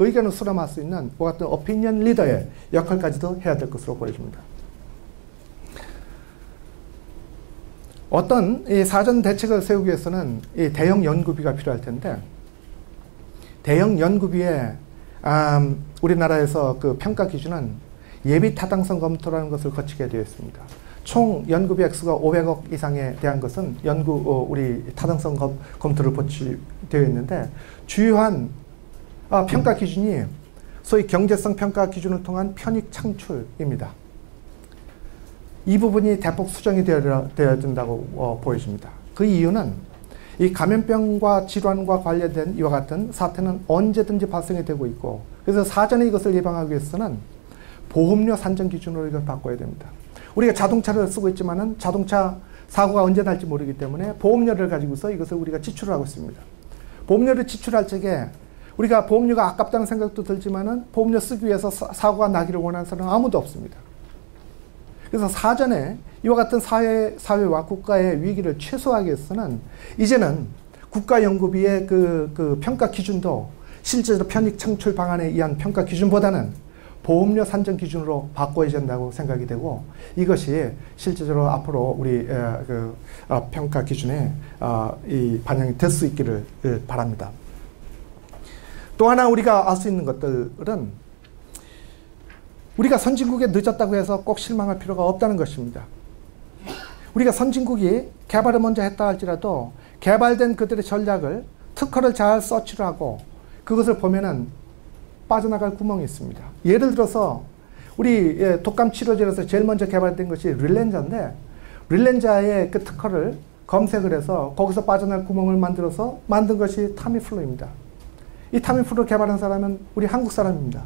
의견을 수렴할 수 있는 그 같은 오피니언 리더의 역할까지도 해야 될 것으로 보여집니다. 어떤 이 사전 대책을 세우기 위해서는 이 대형 연구비가 필요할 텐데, 대형 연구비에 우리나라에서 그 평가 기준은 예비 타당성 검토라는 것을 거치게 되어 있습니다. 총 연구비 액수가 500억 이상에 대한 것은 우리 타당성 검토를 거치되어 있는데, 주요한 평가 기준이 소위 경제성 평가 기준을 통한 편익 창출입니다. 이 부분이 대폭 수정이 되어야 된다고 보여집니다. 그 이유는 이 감염병과 질환과 관련된 이와 같은 사태는 언제든지 발생이 되고 있고, 그래서 사전에 이것을 예방하기 위해서는 보험료 산정 기준으로 이걸 바꿔야 됩니다. 우리가 자동차를 쓰고 있지만은 자동차 사고가 언제 날지 모르기 때문에 보험료를 가지고서 이것을 우리가 지출을 하고 있습니다. 보험료를 지출할 적에 우리가 보험료가 아깝다는 생각도 들지만은 보험료 쓰기 위해서 사고가 나기를 원하는 사람은 아무도 없습니다. 그래서 사전에 이와 같은 사회와 국가의 위기를 최소화하기 위해서는 이제는 국가연구비의 그 평가 기준도 실제로 편익 창출 방안에 의한 평가 기준보다는 보험료 산정 기준으로 바꿔야 된다고 생각이 되고 이것이 실제적으로 앞으로 우리 평가 기준에 이 반영이 될 수 있기를 바랍니다. 또 하나 우리가 알 수 있는 것들은 우리가 선진국에 늦었다고 해서 꼭 실망할 필요가 없다는 것입니다. 우리가 선진국이 개발을 먼저 했다 할지라도 개발된 그들의 전략을 특허를 잘 서치를 하고 그것을 보면은 빠져나갈 구멍이 있습니다. 예를 들어서 우리 독감 치료제로서 제일 먼저 개발된 것이 릴렌자인데 릴렌자의 그 특허를 검색을 해서 거기서 빠져나갈 구멍을 만들어서 만든 것이 타미플루입니다. 이 타미플루 개발한 사람은 우리 한국 사람입니다.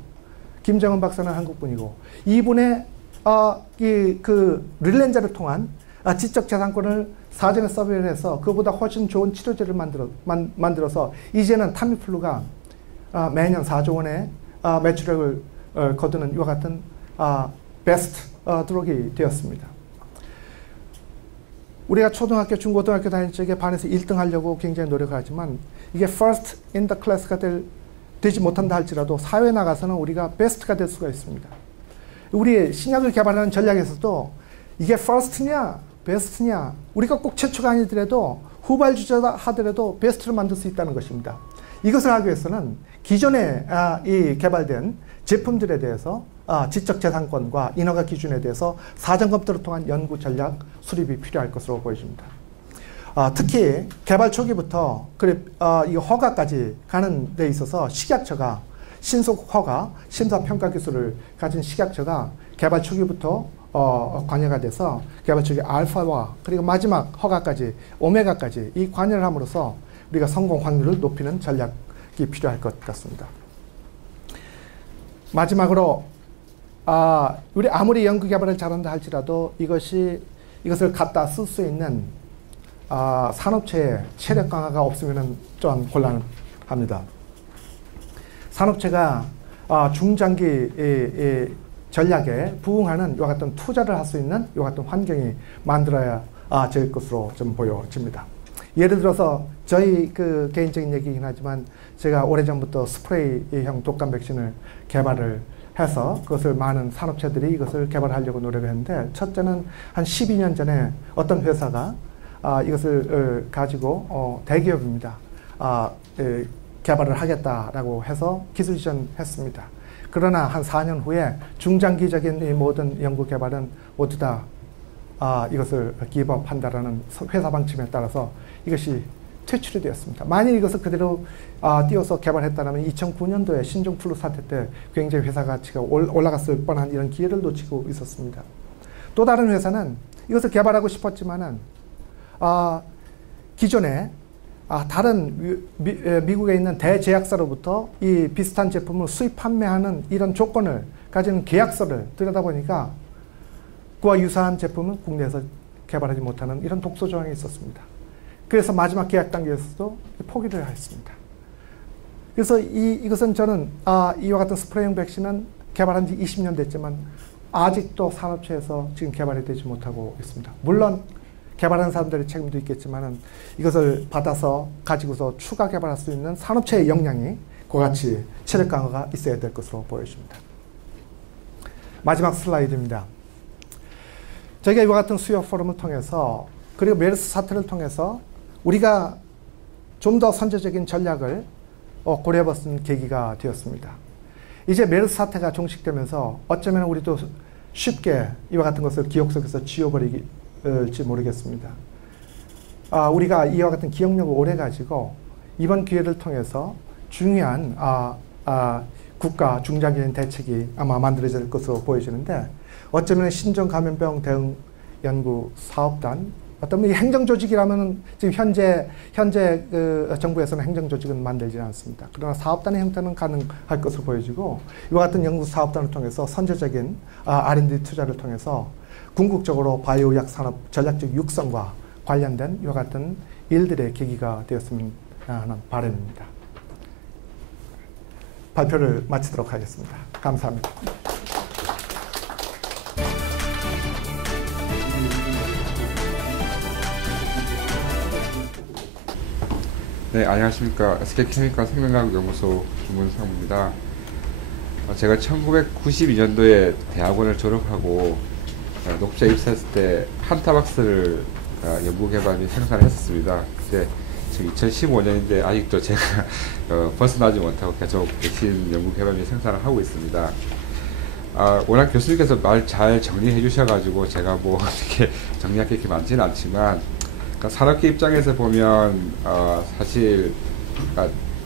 김정은 박사는 한국분이고 이분의 그 릴렌자를 통한 지적 재산권을 사전에 서비스를 해서 그보다 훨씬 좋은 치료제를 만들어서 이제는 타미플루가 매년 4조 원의 매출액을 거두는 이와 같은 베스트 드럭이 되었습니다. 우리가 초등학교, 중고등학교 다닐 적에 반에서 1등 하려고 굉장히 노력을 하지만 이게 first in the class가 되지 못한다 할지라도 사회에 나가서는 우리가 베스트가 될 수가 있습니다. 우리 신약을 개발하는 전략에서도 이게 first냐 베스트냐 우리가 꼭 최초가 아니더라도 후발주자다 하더라도 베스트를 만들 수 있다는 것입니다. 이것을 하기 위해서는 기존에 이 개발된 제품들에 대해서 지적재산권과 인허가 기준에 대해서 사전 검토를 통한 연구 전략 수립이 필요할 것으로 보여집니다. 특히 개발 초기부터 이 허가까지 가는 데 있어서 식약처가 신속 허가, 심사평가 기술을 가진 식약처가 개발 초기부터 관여가 돼서 개발 초기 알파와 그리고 마지막 허가까지 오메가까지 이 관여를 함으로써 우리가 성공 확률을 높이는 전략이 필요할 것 같습니다. 마지막으로 우리 아무리 연구 개발을 잘한다 할지라도 이것을 갖다 쓸 수 있는 산업체의 체력 강화가 없으면 좀 곤란합니다. 산업체가 중장기 전략에 부응하는 이와 같은 투자를 할 수 있는 이와 같은 환경이 만들어야 될 것으로 좀 보여집니다. 예를 들어서 저희 개인적인 얘기이긴 하지만 제가 오래전부터 스프레이형 독감 백신을 개발을 해서 그것을 많은 산업체들이 이것을 개발하려고 노력을 했는데 첫째는 한 12년 전에 어떤 회사가 이것을 가지고 대기업입니다. 개발을 하겠다라고 해서 기술 지원했습니다. 그러나 한 4년 후에 중장기적인 이 모든 연구 개발은 모두 다 이것을 기업한다라는 회사 방침에 따라서 이것이 퇴출이 되었습니다. 만일 이것을 그대로 띄워서 개발했다면 2009년도에 신종플루 사태 때 굉장히 회사 가치가 올라갔을 뻔한 이런 기회를 놓치고 있었습니다. 또 다른 회사는 이것을 개발하고 싶었지만은 기존에 다른 미국에 있는 대제약사로부터 이 비슷한 제품을 수입 판매하는 이런 조건을 가지는 계약서를 들여다보니까 그와 유사한 제품은 국내에서 개발하지 못하는 이런 독소 조항이 있었습니다. 그래서 마지막 계약 단계에서도 포기를 했습니다. 그래서 이것은 저는 이와 같은 스프레이형 백신은 개발한 지 20년 됐지만 아직도 산업체에서 지금 개발이 되지 못하고 있습니다. 물론 개발하는 사람들의 책임도 있겠지만은 이것을 받아서 가지고서 추가 개발할 수 있는 산업체의 역량이 그와 같이 체력 강화가 있어야 될 것으로 보여집니다. 마지막 슬라이드입니다. 저희가 이와 같은 수요 포럼을 통해서 그리고 메르스 사태를 통해서 우리가 좀 더 선제적인 전략을 고려해볼 수 있는 계기가 되었습니다. 이제 메르스 사태가 종식되면서 어쩌면 우리도 쉽게 이와 같은 것을 기억 속에서 지워버릴지 모르겠습니다. 우리가 이와 같은 기억력을 오래 가지고 이번 기회를 통해서 중요한 국가 중장기적인 대책이 아마 만들어질 것으로 보여지는데 어쩌면 신종감염병 대응 연구 사업단 어떤 행정조직이라면 지금 현재 정부에서는 행정조직은 만들지 않습니다. 그러나 사업단의 형태는 가능할 것으로 보여지고 이와 같은 연구 사업단을 통해서 선제적인 R&D 투자를 통해서 궁극적으로 바이오약 산업 전략적 육성과 관련된 이와 같은 일들의 계기가 되었으면 하는 바람입니다. 발표를 마치도록 하겠습니다. 감사합니다. 네, 안녕하십니까. SK케미칼 생명과학연구소 주문상무입니다. 제가 1992년도에 대학원을 졸업하고 녹차 입사했을 때 한타박스를 연구개발 및 생산을 했었습니다. 그때 지금 2015년인데 아직도 제가 벗어나지 못하고 계속 백신 연구개발 및 생산을 하고 있습니다. 워낙 교수님께서 말 잘 정리해 주셔가지고 제가 뭐 어떻게 정리할 게 그렇게 많지는 않지만, 그러니까 산업계 입장에서 보면 사실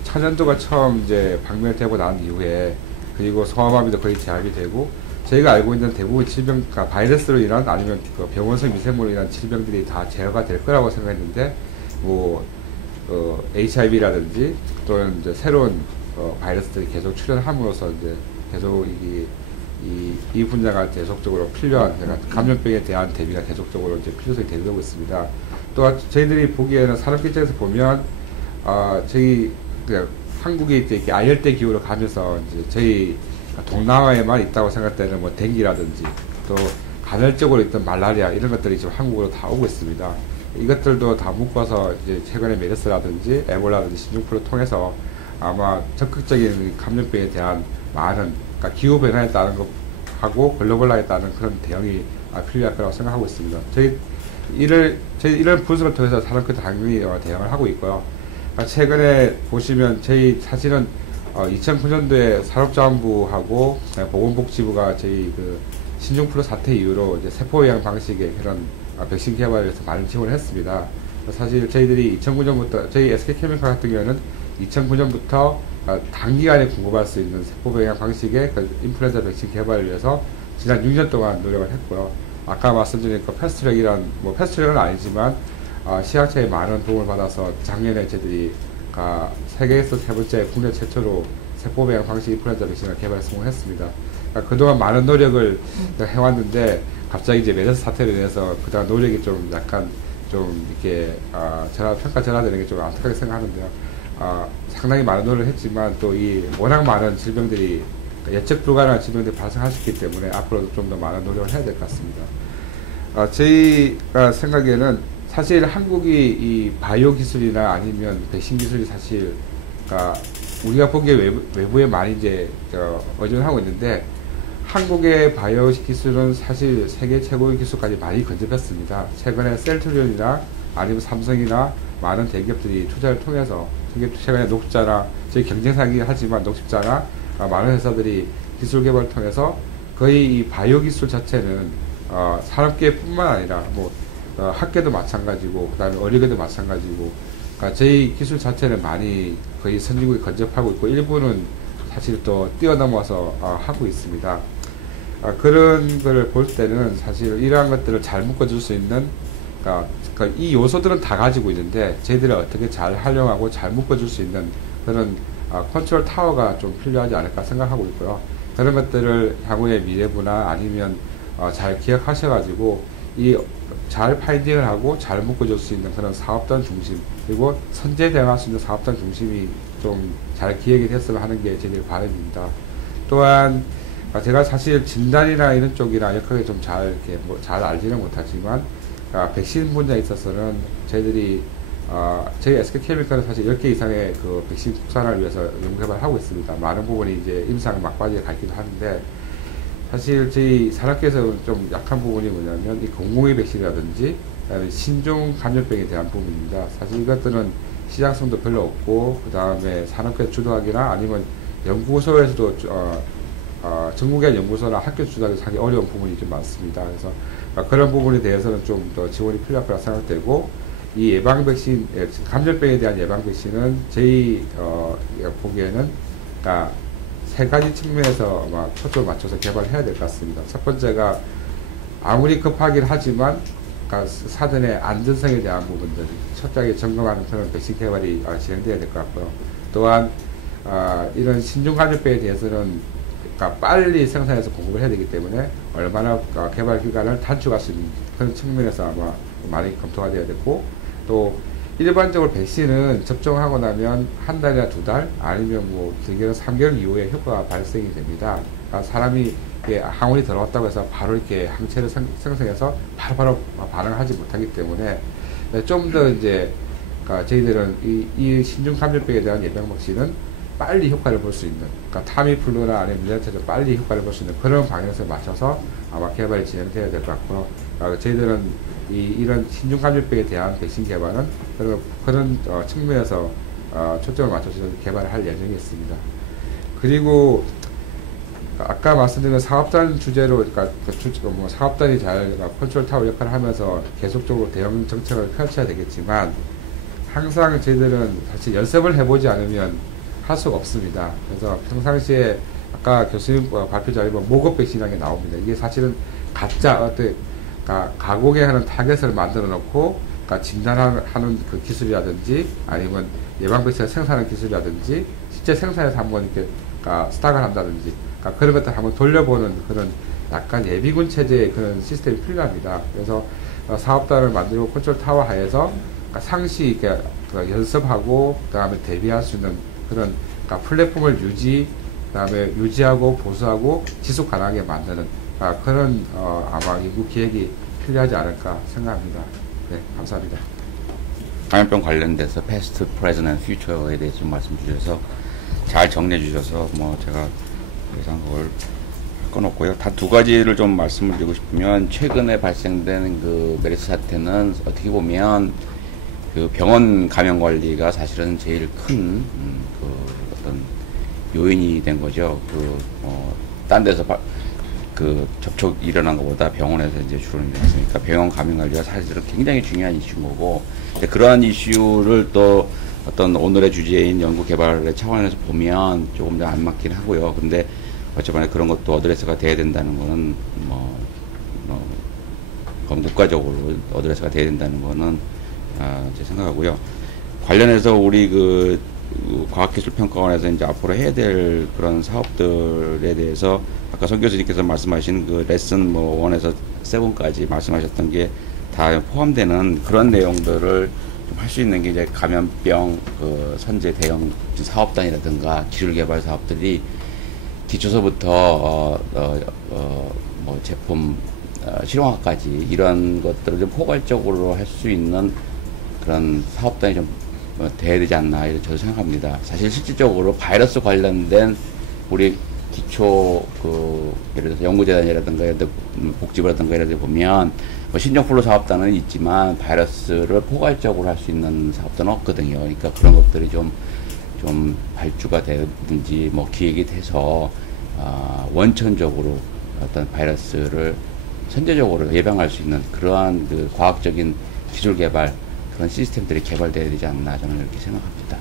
천연두가 처음 이제 박멸되고 난 이후에, 그리고 소아마비도 거의 제압이 되고, 저희가 알고 있는 대부분 질병, 그러니까 바이러스로 인한 아니면 그 병원성 미생물로 인한 질병들이 다 제어가 될 거라고 생각했는데, 뭐 HIV라든지 또는 이제 새로운 바이러스들이 계속 출현함으로써 이제 계속 이 분야가 계속적으로 필요한, 그러니까 감염병에 대한 대비가 계속적으로 이제 필요성이 되고 있습니다. 또 저희들이 보기에는 산업계 입장에서 보면 저희 한국이 이렇게 아열대 기후로 가면서 이제 저희 동남아에만 있다고 생각되는 뭐 댕기라든지 또 간헐적으로 있던 말라리아 이런 것들이 지금 한국으로 다 오고 있습니다. 이것들도 다 묶어서 이제 최근에 메르스라든지 에볼라든지 신종플루 통해서 아마 적극적인 감염병에 대한 많은, 그러니까 기후 변화에 따른 것하고 글로벌화에 따른 그런 대응이 필요할 거라고 생각하고 있습니다. 저희 이런 분석을 통해서 산업계도 당연히 대응을 하고 있고요. 최근에 보시면 저희 사실은 2009년도에 산업자원부하고 보건복지부가 저희 그 신종플루 사태 이후로 이제 세포의학 방식의 그런 백신 개발에 대해서 많은 지원을 했습니다. 사실 저희들이 2009년부터 저희 SK케미칼 같은 경우에는 2009년부터 단기간에 공급할 수 있는 세포병약 방식의 그 인플루엔자 백신 개발을 위해서 지난 6년 동안 노력을 했고요. 아까 말씀드린 그 패스트트랙이란, 뭐 패스트트랙은 아니지만 시약처에 많은 도움을 받아서 작년에 저희들이 세계에서 세 번째 국내 최초로 세포병약 방식 인플루엔자 백신을 개발 성공했습니다. 그러니까 그동안 많은 노력을 해왔는데 갑자기 이제 메르스 사태로 인해서 그동안 노력이 좀 약간 좀 이렇게 평가 전환되는 게 좀 안타깝게 생각하는데요. 상당히 많은 노력을 했지만 또 이 워낙 많은 질병들이, 예측 불가능한 질병들이 발생할 수 있기 때문에 앞으로도 좀 더 많은 노력을 해야 될 것 같습니다. 저희가 생각에는 사실 한국이 이 바이오 기술이나 아니면 백신 기술이 사실 우리가 보기에 외부에 많이 이제 의존하고 있는데, 한국의 바이오 기술은 사실 세계 최고의 기술까지 많이 근접했습니다. 최근에 셀트리온이나 아니면 삼성이나 많은 대기업들이 투자를 통해서 최근에 녹자나 저희 경쟁사이긴 하지만 녹십자나 많은 회사들이 기술 개발을 통해서 거의 이 바이오 기술 자체는 산업계뿐만 아니라 뭐 학계도 마찬가지고 그다음에 의료계도 마찬가지고, 그러니까 저희 기술 자체는 많이 거의 선진국에 근접하고 있고 일부는 사실 또 뛰어넘어서 하고 있습니다. 그런 걸 볼 때는 사실 이러한 것들을 잘 묶어줄 수 있는, 그러니까 이 요소들은 다 가지고 있는데 저희들이 어떻게 잘 활용하고 잘 묶어줄 수 있는 그런 컨트롤 타워가 좀 필요하지 않을까 생각하고 있고요. 그런 것들을 향후에 미래부나 아니면 잘 기억하셔가지고 잘 파이팅을 하고 잘 묶어줄 수 있는 그런 사업단 중심, 그리고 선제 대응할 수 있는 사업단 중심이 좀 잘 기획이 됐으면 하는 게 저희들 바람입니다. 또한 제가 사실 진단이나 이런 쪽이나 역하게 좀 잘 이렇게 잘 알지는 못하지만 백신 분야에 있어서는 저희들이 저희 SK케미칼은 사실 10개 이상의 그 백신 국산화를 위해서 연구개발을 하고 있습니다. 많은 부분이 이제 임상 막바지에 가 있기도 하는데, 사실 저희 산업계에서 좀 약한 부분이 뭐냐면 이 공공의 백신이라든지 신종 감염병에 대한 부분입니다. 사실 이것들은 시장성도 별로 없고, 그 다음에 산업계 주도하기나 아니면 연구소에서도 전국의 연구소나 학교 주도하기 하기 어려운 부분이 좀 많습니다. 그래서 그런 부분에 대해서는 좀 더 지원이 필요할 거라 생각되고, 이 예방 백신, 감염병에 대한 예방 백신은 저희 보기에는 세 가지 측면에서 초점을 맞춰서 개발해야 될 것 같습니다. 첫 번째가 아무리 급하긴 하지만 사전에 안전성에 대한 부분들 철저하게 점검하는 그런 백신 개발이 진행돼야 될 것 같고요. 또한 이런 신종 감염병에 대해서는 빨리 생산해서 공급을 해야 되기 때문에 얼마나 개발 기간을 단축할 수 있는 그런 측면에서 아마 많이 검토가 돼야 되고, 또 일반적으로 백신은 접종하고 나면 한 달이나 두 달 아니면 뭐 길게는 3개월 이후에 효과가 발생이 됩니다. 사람이 항원이 들어왔다고 해서 바로 이렇게 항체를 생성해서 바로 반응하지 못하기 때문에 좀 더 이제 저희들은 이 신종 감염병에 대한 예방 백신은 빨리 효과를 볼 수 있는, 그러니까 타미플루나 아니면 밀레트에서 빨리 효과를 볼 수 있는 그런 방향에서 맞춰서 아마 개발이 진행돼야 될 것 같고, 저희들은 이런 신종 감염병에 대한 백신 개발은 그런 측면에서 초점을 맞춰서 개발을 할 예정이 있습니다. 그리고 아까 말씀드린 사업단 주제로, 그러니까 사업단이 잘 컨트롤 타워 역할을 하면서 계속적으로 대응 정책을 펼쳐야 되겠지만, 항상 저희들은 사실 연습을 해보지 않으면 할 수가 없습니다. 그래서 평상시에 아까 교수님 발표 자료에 모급 백신이라는 게 나옵니다. 이게 사실은 가짜 가공에 하는 타겟을 만들어 놓고 진단하는 그 기술이라든지 아니면 예방 백신을 생산하는 기술이라든지 실제 생산해서 한번 이렇게 스탁을 한다든지 그런 것들 한번 돌려보는 그런 약간 예비군 체제의 그런 시스템이 필요합니다. 그래서 사업단을 만들고 컨트롤 타워 하에서 상시 이렇게 연습하고 그다음에 대비할 수 있는 그런 플랫폼을 유지하고 보수하고 지속 가능하게 만드는 그런 아마 연구 기획이 필요하지 않을까 생각합니다. 네, 감사합니다. 감염병 관련돼서 패스트, 프레젠트 앤 퓨처에 대해서 좀 말씀 주셔서 잘 정리해 주셔서 제가 더 이상 그걸 할 건 없고요. 단 두 가지를 좀 말씀을 드리고 싶으면, 최근에 발생된 그 메르스 사태는 어떻게 보면 그 병원 감염 관리가 사실은 제일 큰 어떤 요인이 된 거죠. 딴 데서 그 접촉 일어난 것보다 병원에서 이제 주로 일어났으니까 병원 감염 관리가 사실은 굉장히 중요한 이슈인 거고, 그러한 이슈를 또 어떤 오늘의 주제인 연구 개발의 차원에서 보면 조금 더 안 맞긴 하고요. 근데 어쨌거나 그런 것도 어드레스가 돼야 된다는 거는 국가적으로 어드레스가 돼야 된다는 거는 제 생각하고요. 관련해서 우리 그 과학기술평가원에서 이제 앞으로 해야 될 그런 사업들에 대해서 아까 송 교수님께서 말씀하신 그 레슨 1에서 7까지 말씀하셨던 게 다 포함되는 그런 내용들을 좀 할 수 있는 게 이제 감염병 그 선제 대응 사업단이라든가 기술 개발 사업들이 기초서부터 제품 실용화까지 이런 것들을 좀 포괄적으로 할 수 있는 그런 사업단이 좀 돼야 되지 않나 이렇게 저도 생각합니다. 사실 실질적으로 바이러스 관련된 우리 기초 예를 들어서 연구재단이라든가 복지부라든가 이런 데 보면 신종플루 사업단은 있지만 바이러스를 포괄적으로 할 수 있는 사업단은 없거든요. 그러니까 그런 것들이 좀 발주가 되든지 기획이 돼서 원천적으로 어떤 바이러스를 선제적으로 예방할 수 있는 그러한 그 과학적인 기술 개발 그런 시스템들이 개발돼야 되지 않나 저는 이렇게 생각합니다.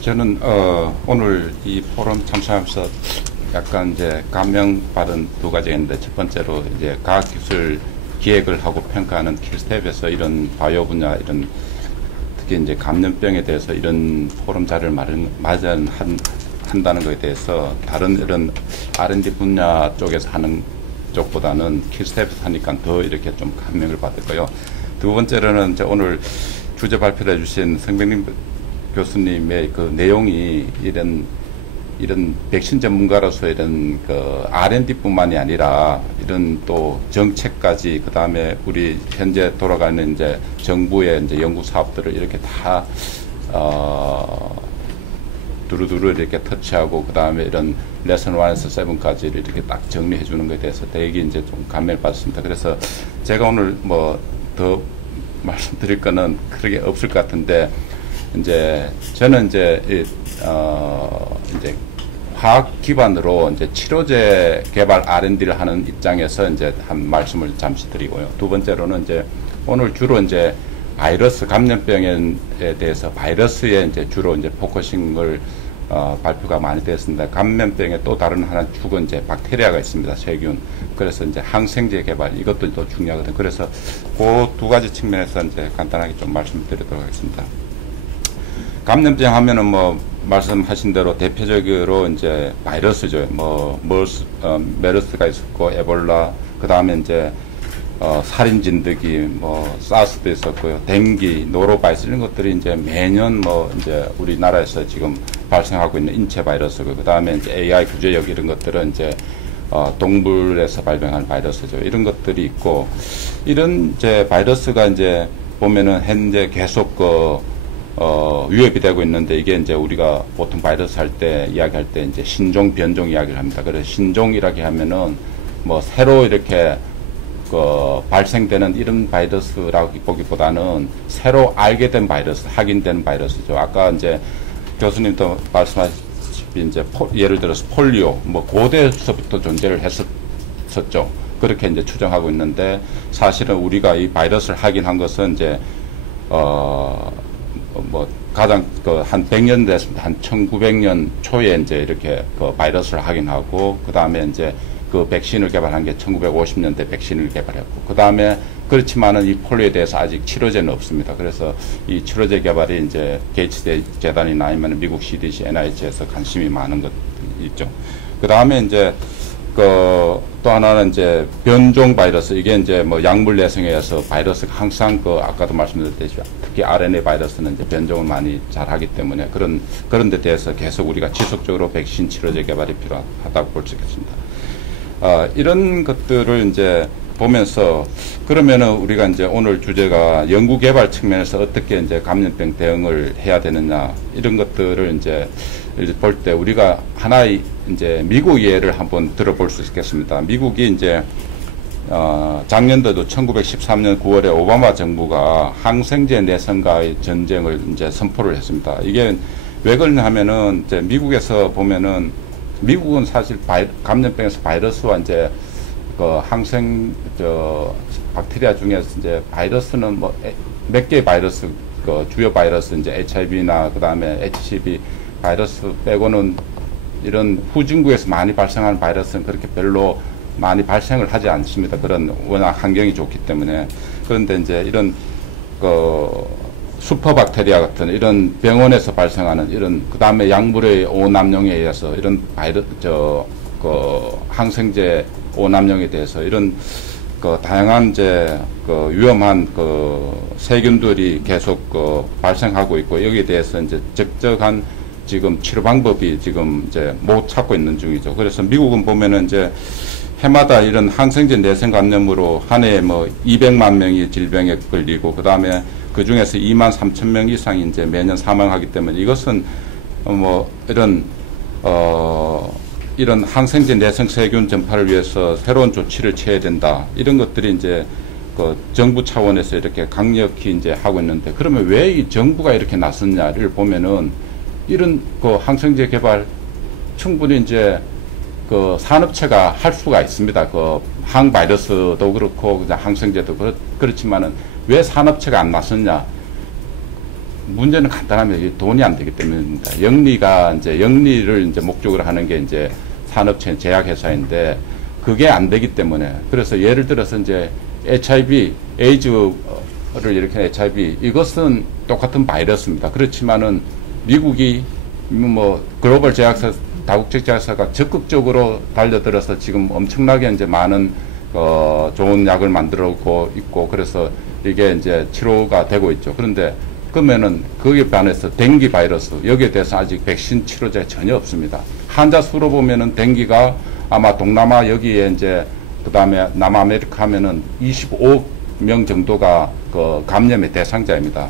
저는 오늘 이 포럼 참석하면서 약간 이제 감명받은 두 가지가 있는데, 첫 번째로 이제 과학기술 기획을 하고 평가하는 킬스텝에서 이런 바이오 분야 이런 특히 이제 감염병에 대해서 이런 포럼 자료를 마련한다는 것에 대해서 다른 이런 R&D 분야 쪽에서 하는 쪽보다는 킬스텝에서 하니까 더 이렇게 좀 감명을 받았고요. 두 번째로는 이제 오늘 주제 발표를 해주신 성백림 교수님의 그 내용이 이런 백신 전문가로서 이런 그 R&D뿐만이 아니라 이런 또 정책까지, 그 다음에 우리 현재 돌아가는 이제 정부의 이제 연구 사업들을 이렇게 다 두루두루 이렇게 터치하고, 그 다음에 이런 레슨 1에서 7까지를 이렇게 딱 정리해 주는 것에 대해서 되게 이제 좀 감명을 받습니다. 그래서 제가 오늘 더 말씀드릴 거는 그렇게 없을 것 같은데, 이제 저는 이제 화학 기반으로 이제 치료제 개발 R&D를 하는 입장에서 이제 한 말씀을 잠시 드리고요. 두 번째로는 이제 오늘 주로 이제 바이러스 감염병에 대해서 바이러스에 이제 주로 이제 포커싱을 발표가 많이 됐습니다. 감염병의 또 다른 하나 축은 이제 박테리아가 있습니다. 세균. 그래서 이제 항생제 개발 이것도 또 중요하거든요. 그래서 그 두 가지 측면에서 이제 간단하게 좀 말씀드리도록 하겠습니다. 감염병 하면은 말씀하신 대로 대표적으로 이제 바이러스죠. 메르스가 있었고, 에볼라, 그 다음에 이제 살인진드기, 사스도 있었고요. 댕기, 노로바이러스 이런 것들이 이제 매년 이제 우리나라에서 지금 발생하고 있는 인체 바이러스고, 그 다음에 이제 AI 구제역 이런 것들은 이제 동물에서 발병한 바이러스죠. 이런 것들이 있고, 이런 이제 바이러스가 이제 보면은 현재 계속 위협이 되고 있는데 이게 이제 우리가 보통 바이러스 할 때 이야기할 때 이제 신종 변종 이야기를 합니다. 그래서 신종이라고 하면은 뭐 새로 이렇게 발생되는 이런 바이러스라고 보기보다는 새로 알게 된 바이러스, 확인된 바이러스죠. 아까 이제 교수님도 말씀하셨다시피 이제 예를 들어서 폴리오, 뭐 고대에서부터 존재를 했었죠. 그렇게 이제 추정하고 있는데 사실은 우리가 이 바이러스를 확인한 것은 이제 뭐 가장 한 100년 됐습니다. 한 1900년 초에 이제 이렇게 바이러스를 확인하고 그 다음에 이제 그 백신을 개발한 게 1950년대 백신을 개발했고 그 다음에 그렇지만은 이 폴리오에 대해서 아직 치료제는 없습니다. 그래서 이 치료제 개발이 이제 게이츠 재단이나 아니면 미국 CDC, NIH에서 관심이 많은 것 있죠. 그 다음에 이제 또 하나는 이제 변종 바이러스, 이게 이제 뭐 약물 내성에서 바이러스가 항상 아까도 말씀드렸듯이 특히 RNA 바이러스는 이제 변종을 많이 잘 하기 때문에 그런 데 대해서 계속 우리가 지속적으로 백신 치료제 개발이 필요하다고 볼 수 있겠습니다. 이런 것들을 이제 보면서 그러면은 우리가 이제 오늘 주제가 연구 개발 측면에서 어떻게 이제 감염병 대응을 해야 되느냐 이런 것들을 이제 볼 때 우리가 하나의 이제 미국 예를 한번 들어볼 수 있겠습니다. 미국이 이제 작년도도 1913년 9월에 오바마 정부가 항생제 내성과의 전쟁을 이제 선포를 했습니다. 이게 왜 그러냐 하면은 이제 미국에서 보면은 미국은 사실 감염병에서 바이러스와 이제 박테리아 중에서 이제 바이러스는 뭐 몇 개의 바이러스 주요 바이러스 이제 HIV나 그 다음에 HCV 바이러스 빼고는 이런 후진국에서 많이 발생하는 바이러스는 그렇게 별로 많이 발생을 하지 않습니다. 그런 워낙 환경이 좋기 때문에. 그런데 이제 이런 슈퍼박테리아 같은 이런 병원에서 발생하는 이런 그 다음에 약물의 오남용에 의해서 이런 항생제 오남용에 대해서 이런 다양한 이제 위험한 세균들이 계속 발생하고 있고 여기에 대해서 이제 적절한 지금 치료 방법이 지금 이제 못 찾고 있는 중이죠. 그래서 미국은 보면은 이제 해마다 이런 항생제 내성 감염으로 한 해에 뭐 200만 명이 질병에 걸리고 그 다음에 그 중에서 2만 3천 명 이상이 이제 매년 사망하기 때문에 이것은 뭐 이런 항생제 내성 세균 전파를 위해서 새로운 조치를 취해야 된다. 이런 것들이 이제 정부 차원에서 이렇게 강력히 이제 하고 있는데 그러면 왜 이 정부가 이렇게 나섰냐를 보면은 이런 항생제 개발 충분히 이제 산업체가 할 수가 있습니다. 항바이러스도 그렇고 항생제도 그렇지만은 왜 산업체가 안 나섰냐? 문제는 간단합니다. 돈이 안 되기 때문입니다. 영리를 이제 목적으로 하는 게 이제 산업체 제약회사인데 그게 안 되기 때문에 그래서 예를 들어서 이제 HIV, 에이즈를 일으키는 HIV 이것은 똑같은 바이러스입니다. 그렇지만은 미국이 뭐 글로벌 제약사, 다국적 제약사가 적극적으로 달려들어서 지금 엄청나게 이제 많은 좋은 약을 만들고 있고 그래서 이게 이제 치료가 되고 있죠. 그런데 그러면은 거기에 반해서 댕기 바이러스 여기에 대해서 아직 백신 치료제 전혀 없습니다. 환자 수로 보면은 댕기가 아마 동남아 여기에 이제 그다음에 남아메리카 하면은 25명 정도가 감염의 대상자입니다.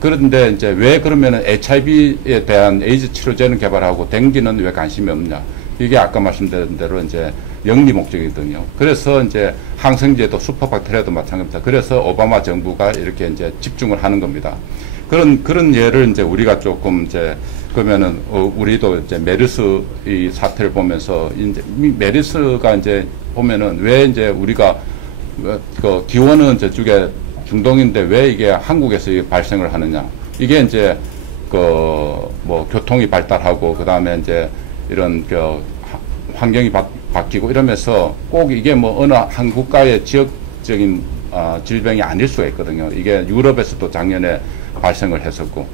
그런데 이제 왜 그러면은 HIV에 대한 에이즈 치료제는 개발하고 댕기는 왜 관심이 없냐? 이게 아까 말씀드린 대로 이제 영리 목적이거든요. 그래서 이제 항생제도 슈퍼박테리아도 마찬가지입니다. 그래서 오바마 정부가 이렇게 이제 집중을 하는 겁니다. 그런 예를 이제 우리가 조금 이제 그러면은 우리도 이제 메르스 이 사태를 보면서 이제 메르스가 이제 보면은 왜 이제 우리가 기원은 저쪽에 중동인데 왜 이게 한국에서 이게 발생을 하느냐? 이게 이제 뭐 교통이 발달하고 그 다음에 이제 이런 환경이 바뀌고 이러면서 꼭 이게 뭐 어느 한 국가의 지역적인 질병이 아닐 수가 있거든요. 이게 유럽에서도 작년에 발생을 했었고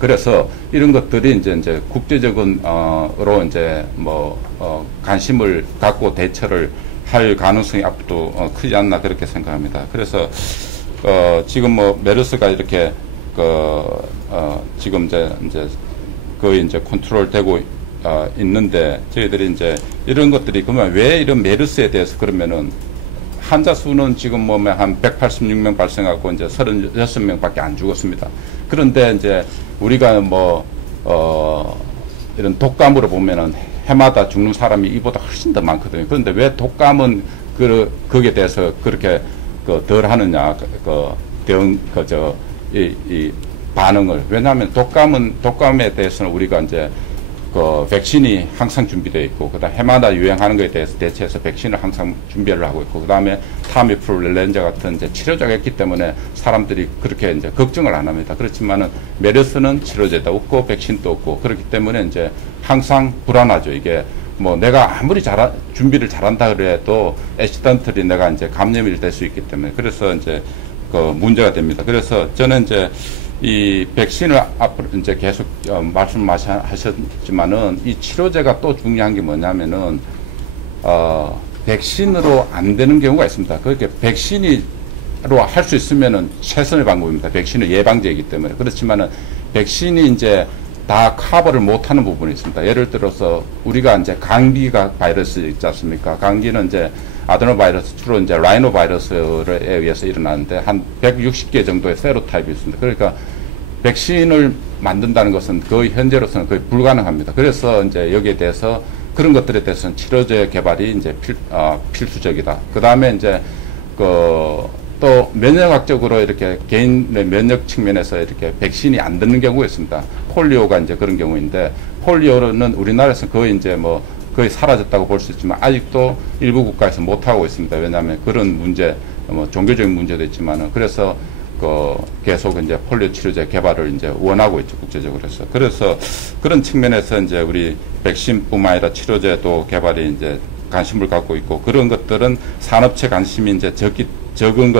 그래서 이런 것들이 이제 국제적인 으로 이제 뭐 관심을 갖고 대처를 할 가능성이 앞으로 크지 않나 그렇게 생각합니다. 그래서 지금 뭐 메르스가 이렇게 지금 이제 거의 이제 컨트롤되고 있는데 저희들이 이제 이런 것들이 그러면 왜 이런 메르스에 대해서 그러면은 환자 수는 지금 뭐 한 186명 발생하고 이제 36명밖에 안 죽었습니다. 그런데 이제 우리가 이런 독감으로 보면은 해마다 죽는 사람이 이보다 훨씬 더 많거든요. 그런데 왜 독감은 거기에 대해서 그렇게 덜 하느냐, 이 반응을. 왜냐하면 독감에 대해서는 우리가 이제 백신이 항상 준비되어 있고, 그 다음에 해마다 유행하는 것에 대해서 대체해서 백신을 항상 준비를 하고 있고, 그 다음에 타미플루렌자 같은 이제 치료제가 있기 때문에 사람들이 그렇게 이제 걱정을 안 합니다. 그렇지만은 메르스는 치료제도 없고, 백신도 없고, 그렇기 때문에 이제 항상 불안하죠. 이게 내가 아무리 준비를 잘한다 그래도 액시던틀이 내가 이제 감염이 될 수 있기 때문에, 그래서 이제 문제가 됩니다. 그래서 저는 이제 이 백신을 앞으로 이제 계속 말씀하셨지만은 이 치료제가 또 중요한 게 뭐냐면은 백신으로 안 되는 경우가 있습니다. 그렇게 백신으로 할 수 있으면은 최선의 방법입니다. 백신은 예방제이기 때문에. 그렇지만은 백신이 이제 다 커버를 못하는 부분이 있습니다. 예를 들어서 우리가 이제 감기가 바이러스 있지 않습니까? 감기는 이제 아데노바이러스, 주로 이제 라이노바이러스에 의해서 일어나는데 한 160개 정도의 세로타입이 있습니다. 그러니까 백신을 만든다는 것은 거의 현재로서는 거의 불가능합니다. 그래서 이제 여기에 대해서 그런 것들에 대해서는 치료제 개발이 이제 필수적이다. 그 다음에 이제 또 면역학적으로 이렇게 개인의 면역 측면에서 이렇게 백신이 안 듣는 경우가 있습니다. 폴리오가 이제 그런 경우인데, 폴리오는 우리나라에서 거의 이제 거의 사라졌다고 볼 수 있지만 아직도 일부 국가에서 못 하고 있습니다. 왜냐하면 그런 문제, 종교적인 문제도 있지만은, 그래서 계속 이제 폴리오 치료제 개발을 이제 원하고 있죠, 국제적으로 해서. 그래서 그런 측면에서 이제 우리 백신뿐만 아니라 치료제도 개발이 이제 관심을 갖고 있고, 그런 것들은 산업체 관심이 이제 적은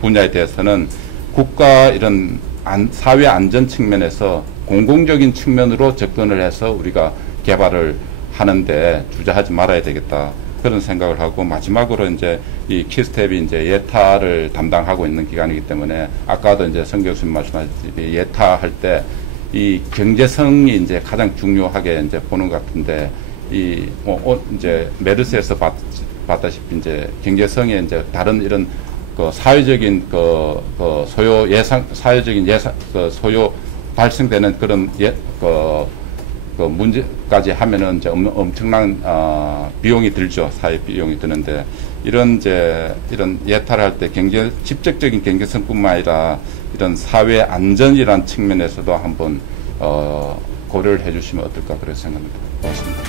분야에 대해서는 국가 이런 사회 안전 측면에서 공공적인 측면으로 접근을 해서 우리가 개발을 하는데 주저하지 말아야 되겠다. 그런 생각을 하고, 마지막으로 이제 이 키스텝이 이제 예타를 담당하고 있는 기관이기 때문에, 아까도 이제 성 교수님 말씀하셨듯이 예타할 때 이 경제성이 이제 가장 중요하게 이제 보는 것 같은데, 이제 메르스에서 봤다시피 이제 경제성에 이제 다른 이런 사회적인 사회적인 소요 발생되는 그런 문제까지 하면은 이제 엄청난 비용이 들죠. 사회 비용이 드는데, 이런 예타를 할 때 직접적인 경제성뿐만 아니라 이런 사회 안전이라는 측면에서도 한번 고려를 해주시면 어떨까 그런 생각입니다. 고맙습니다.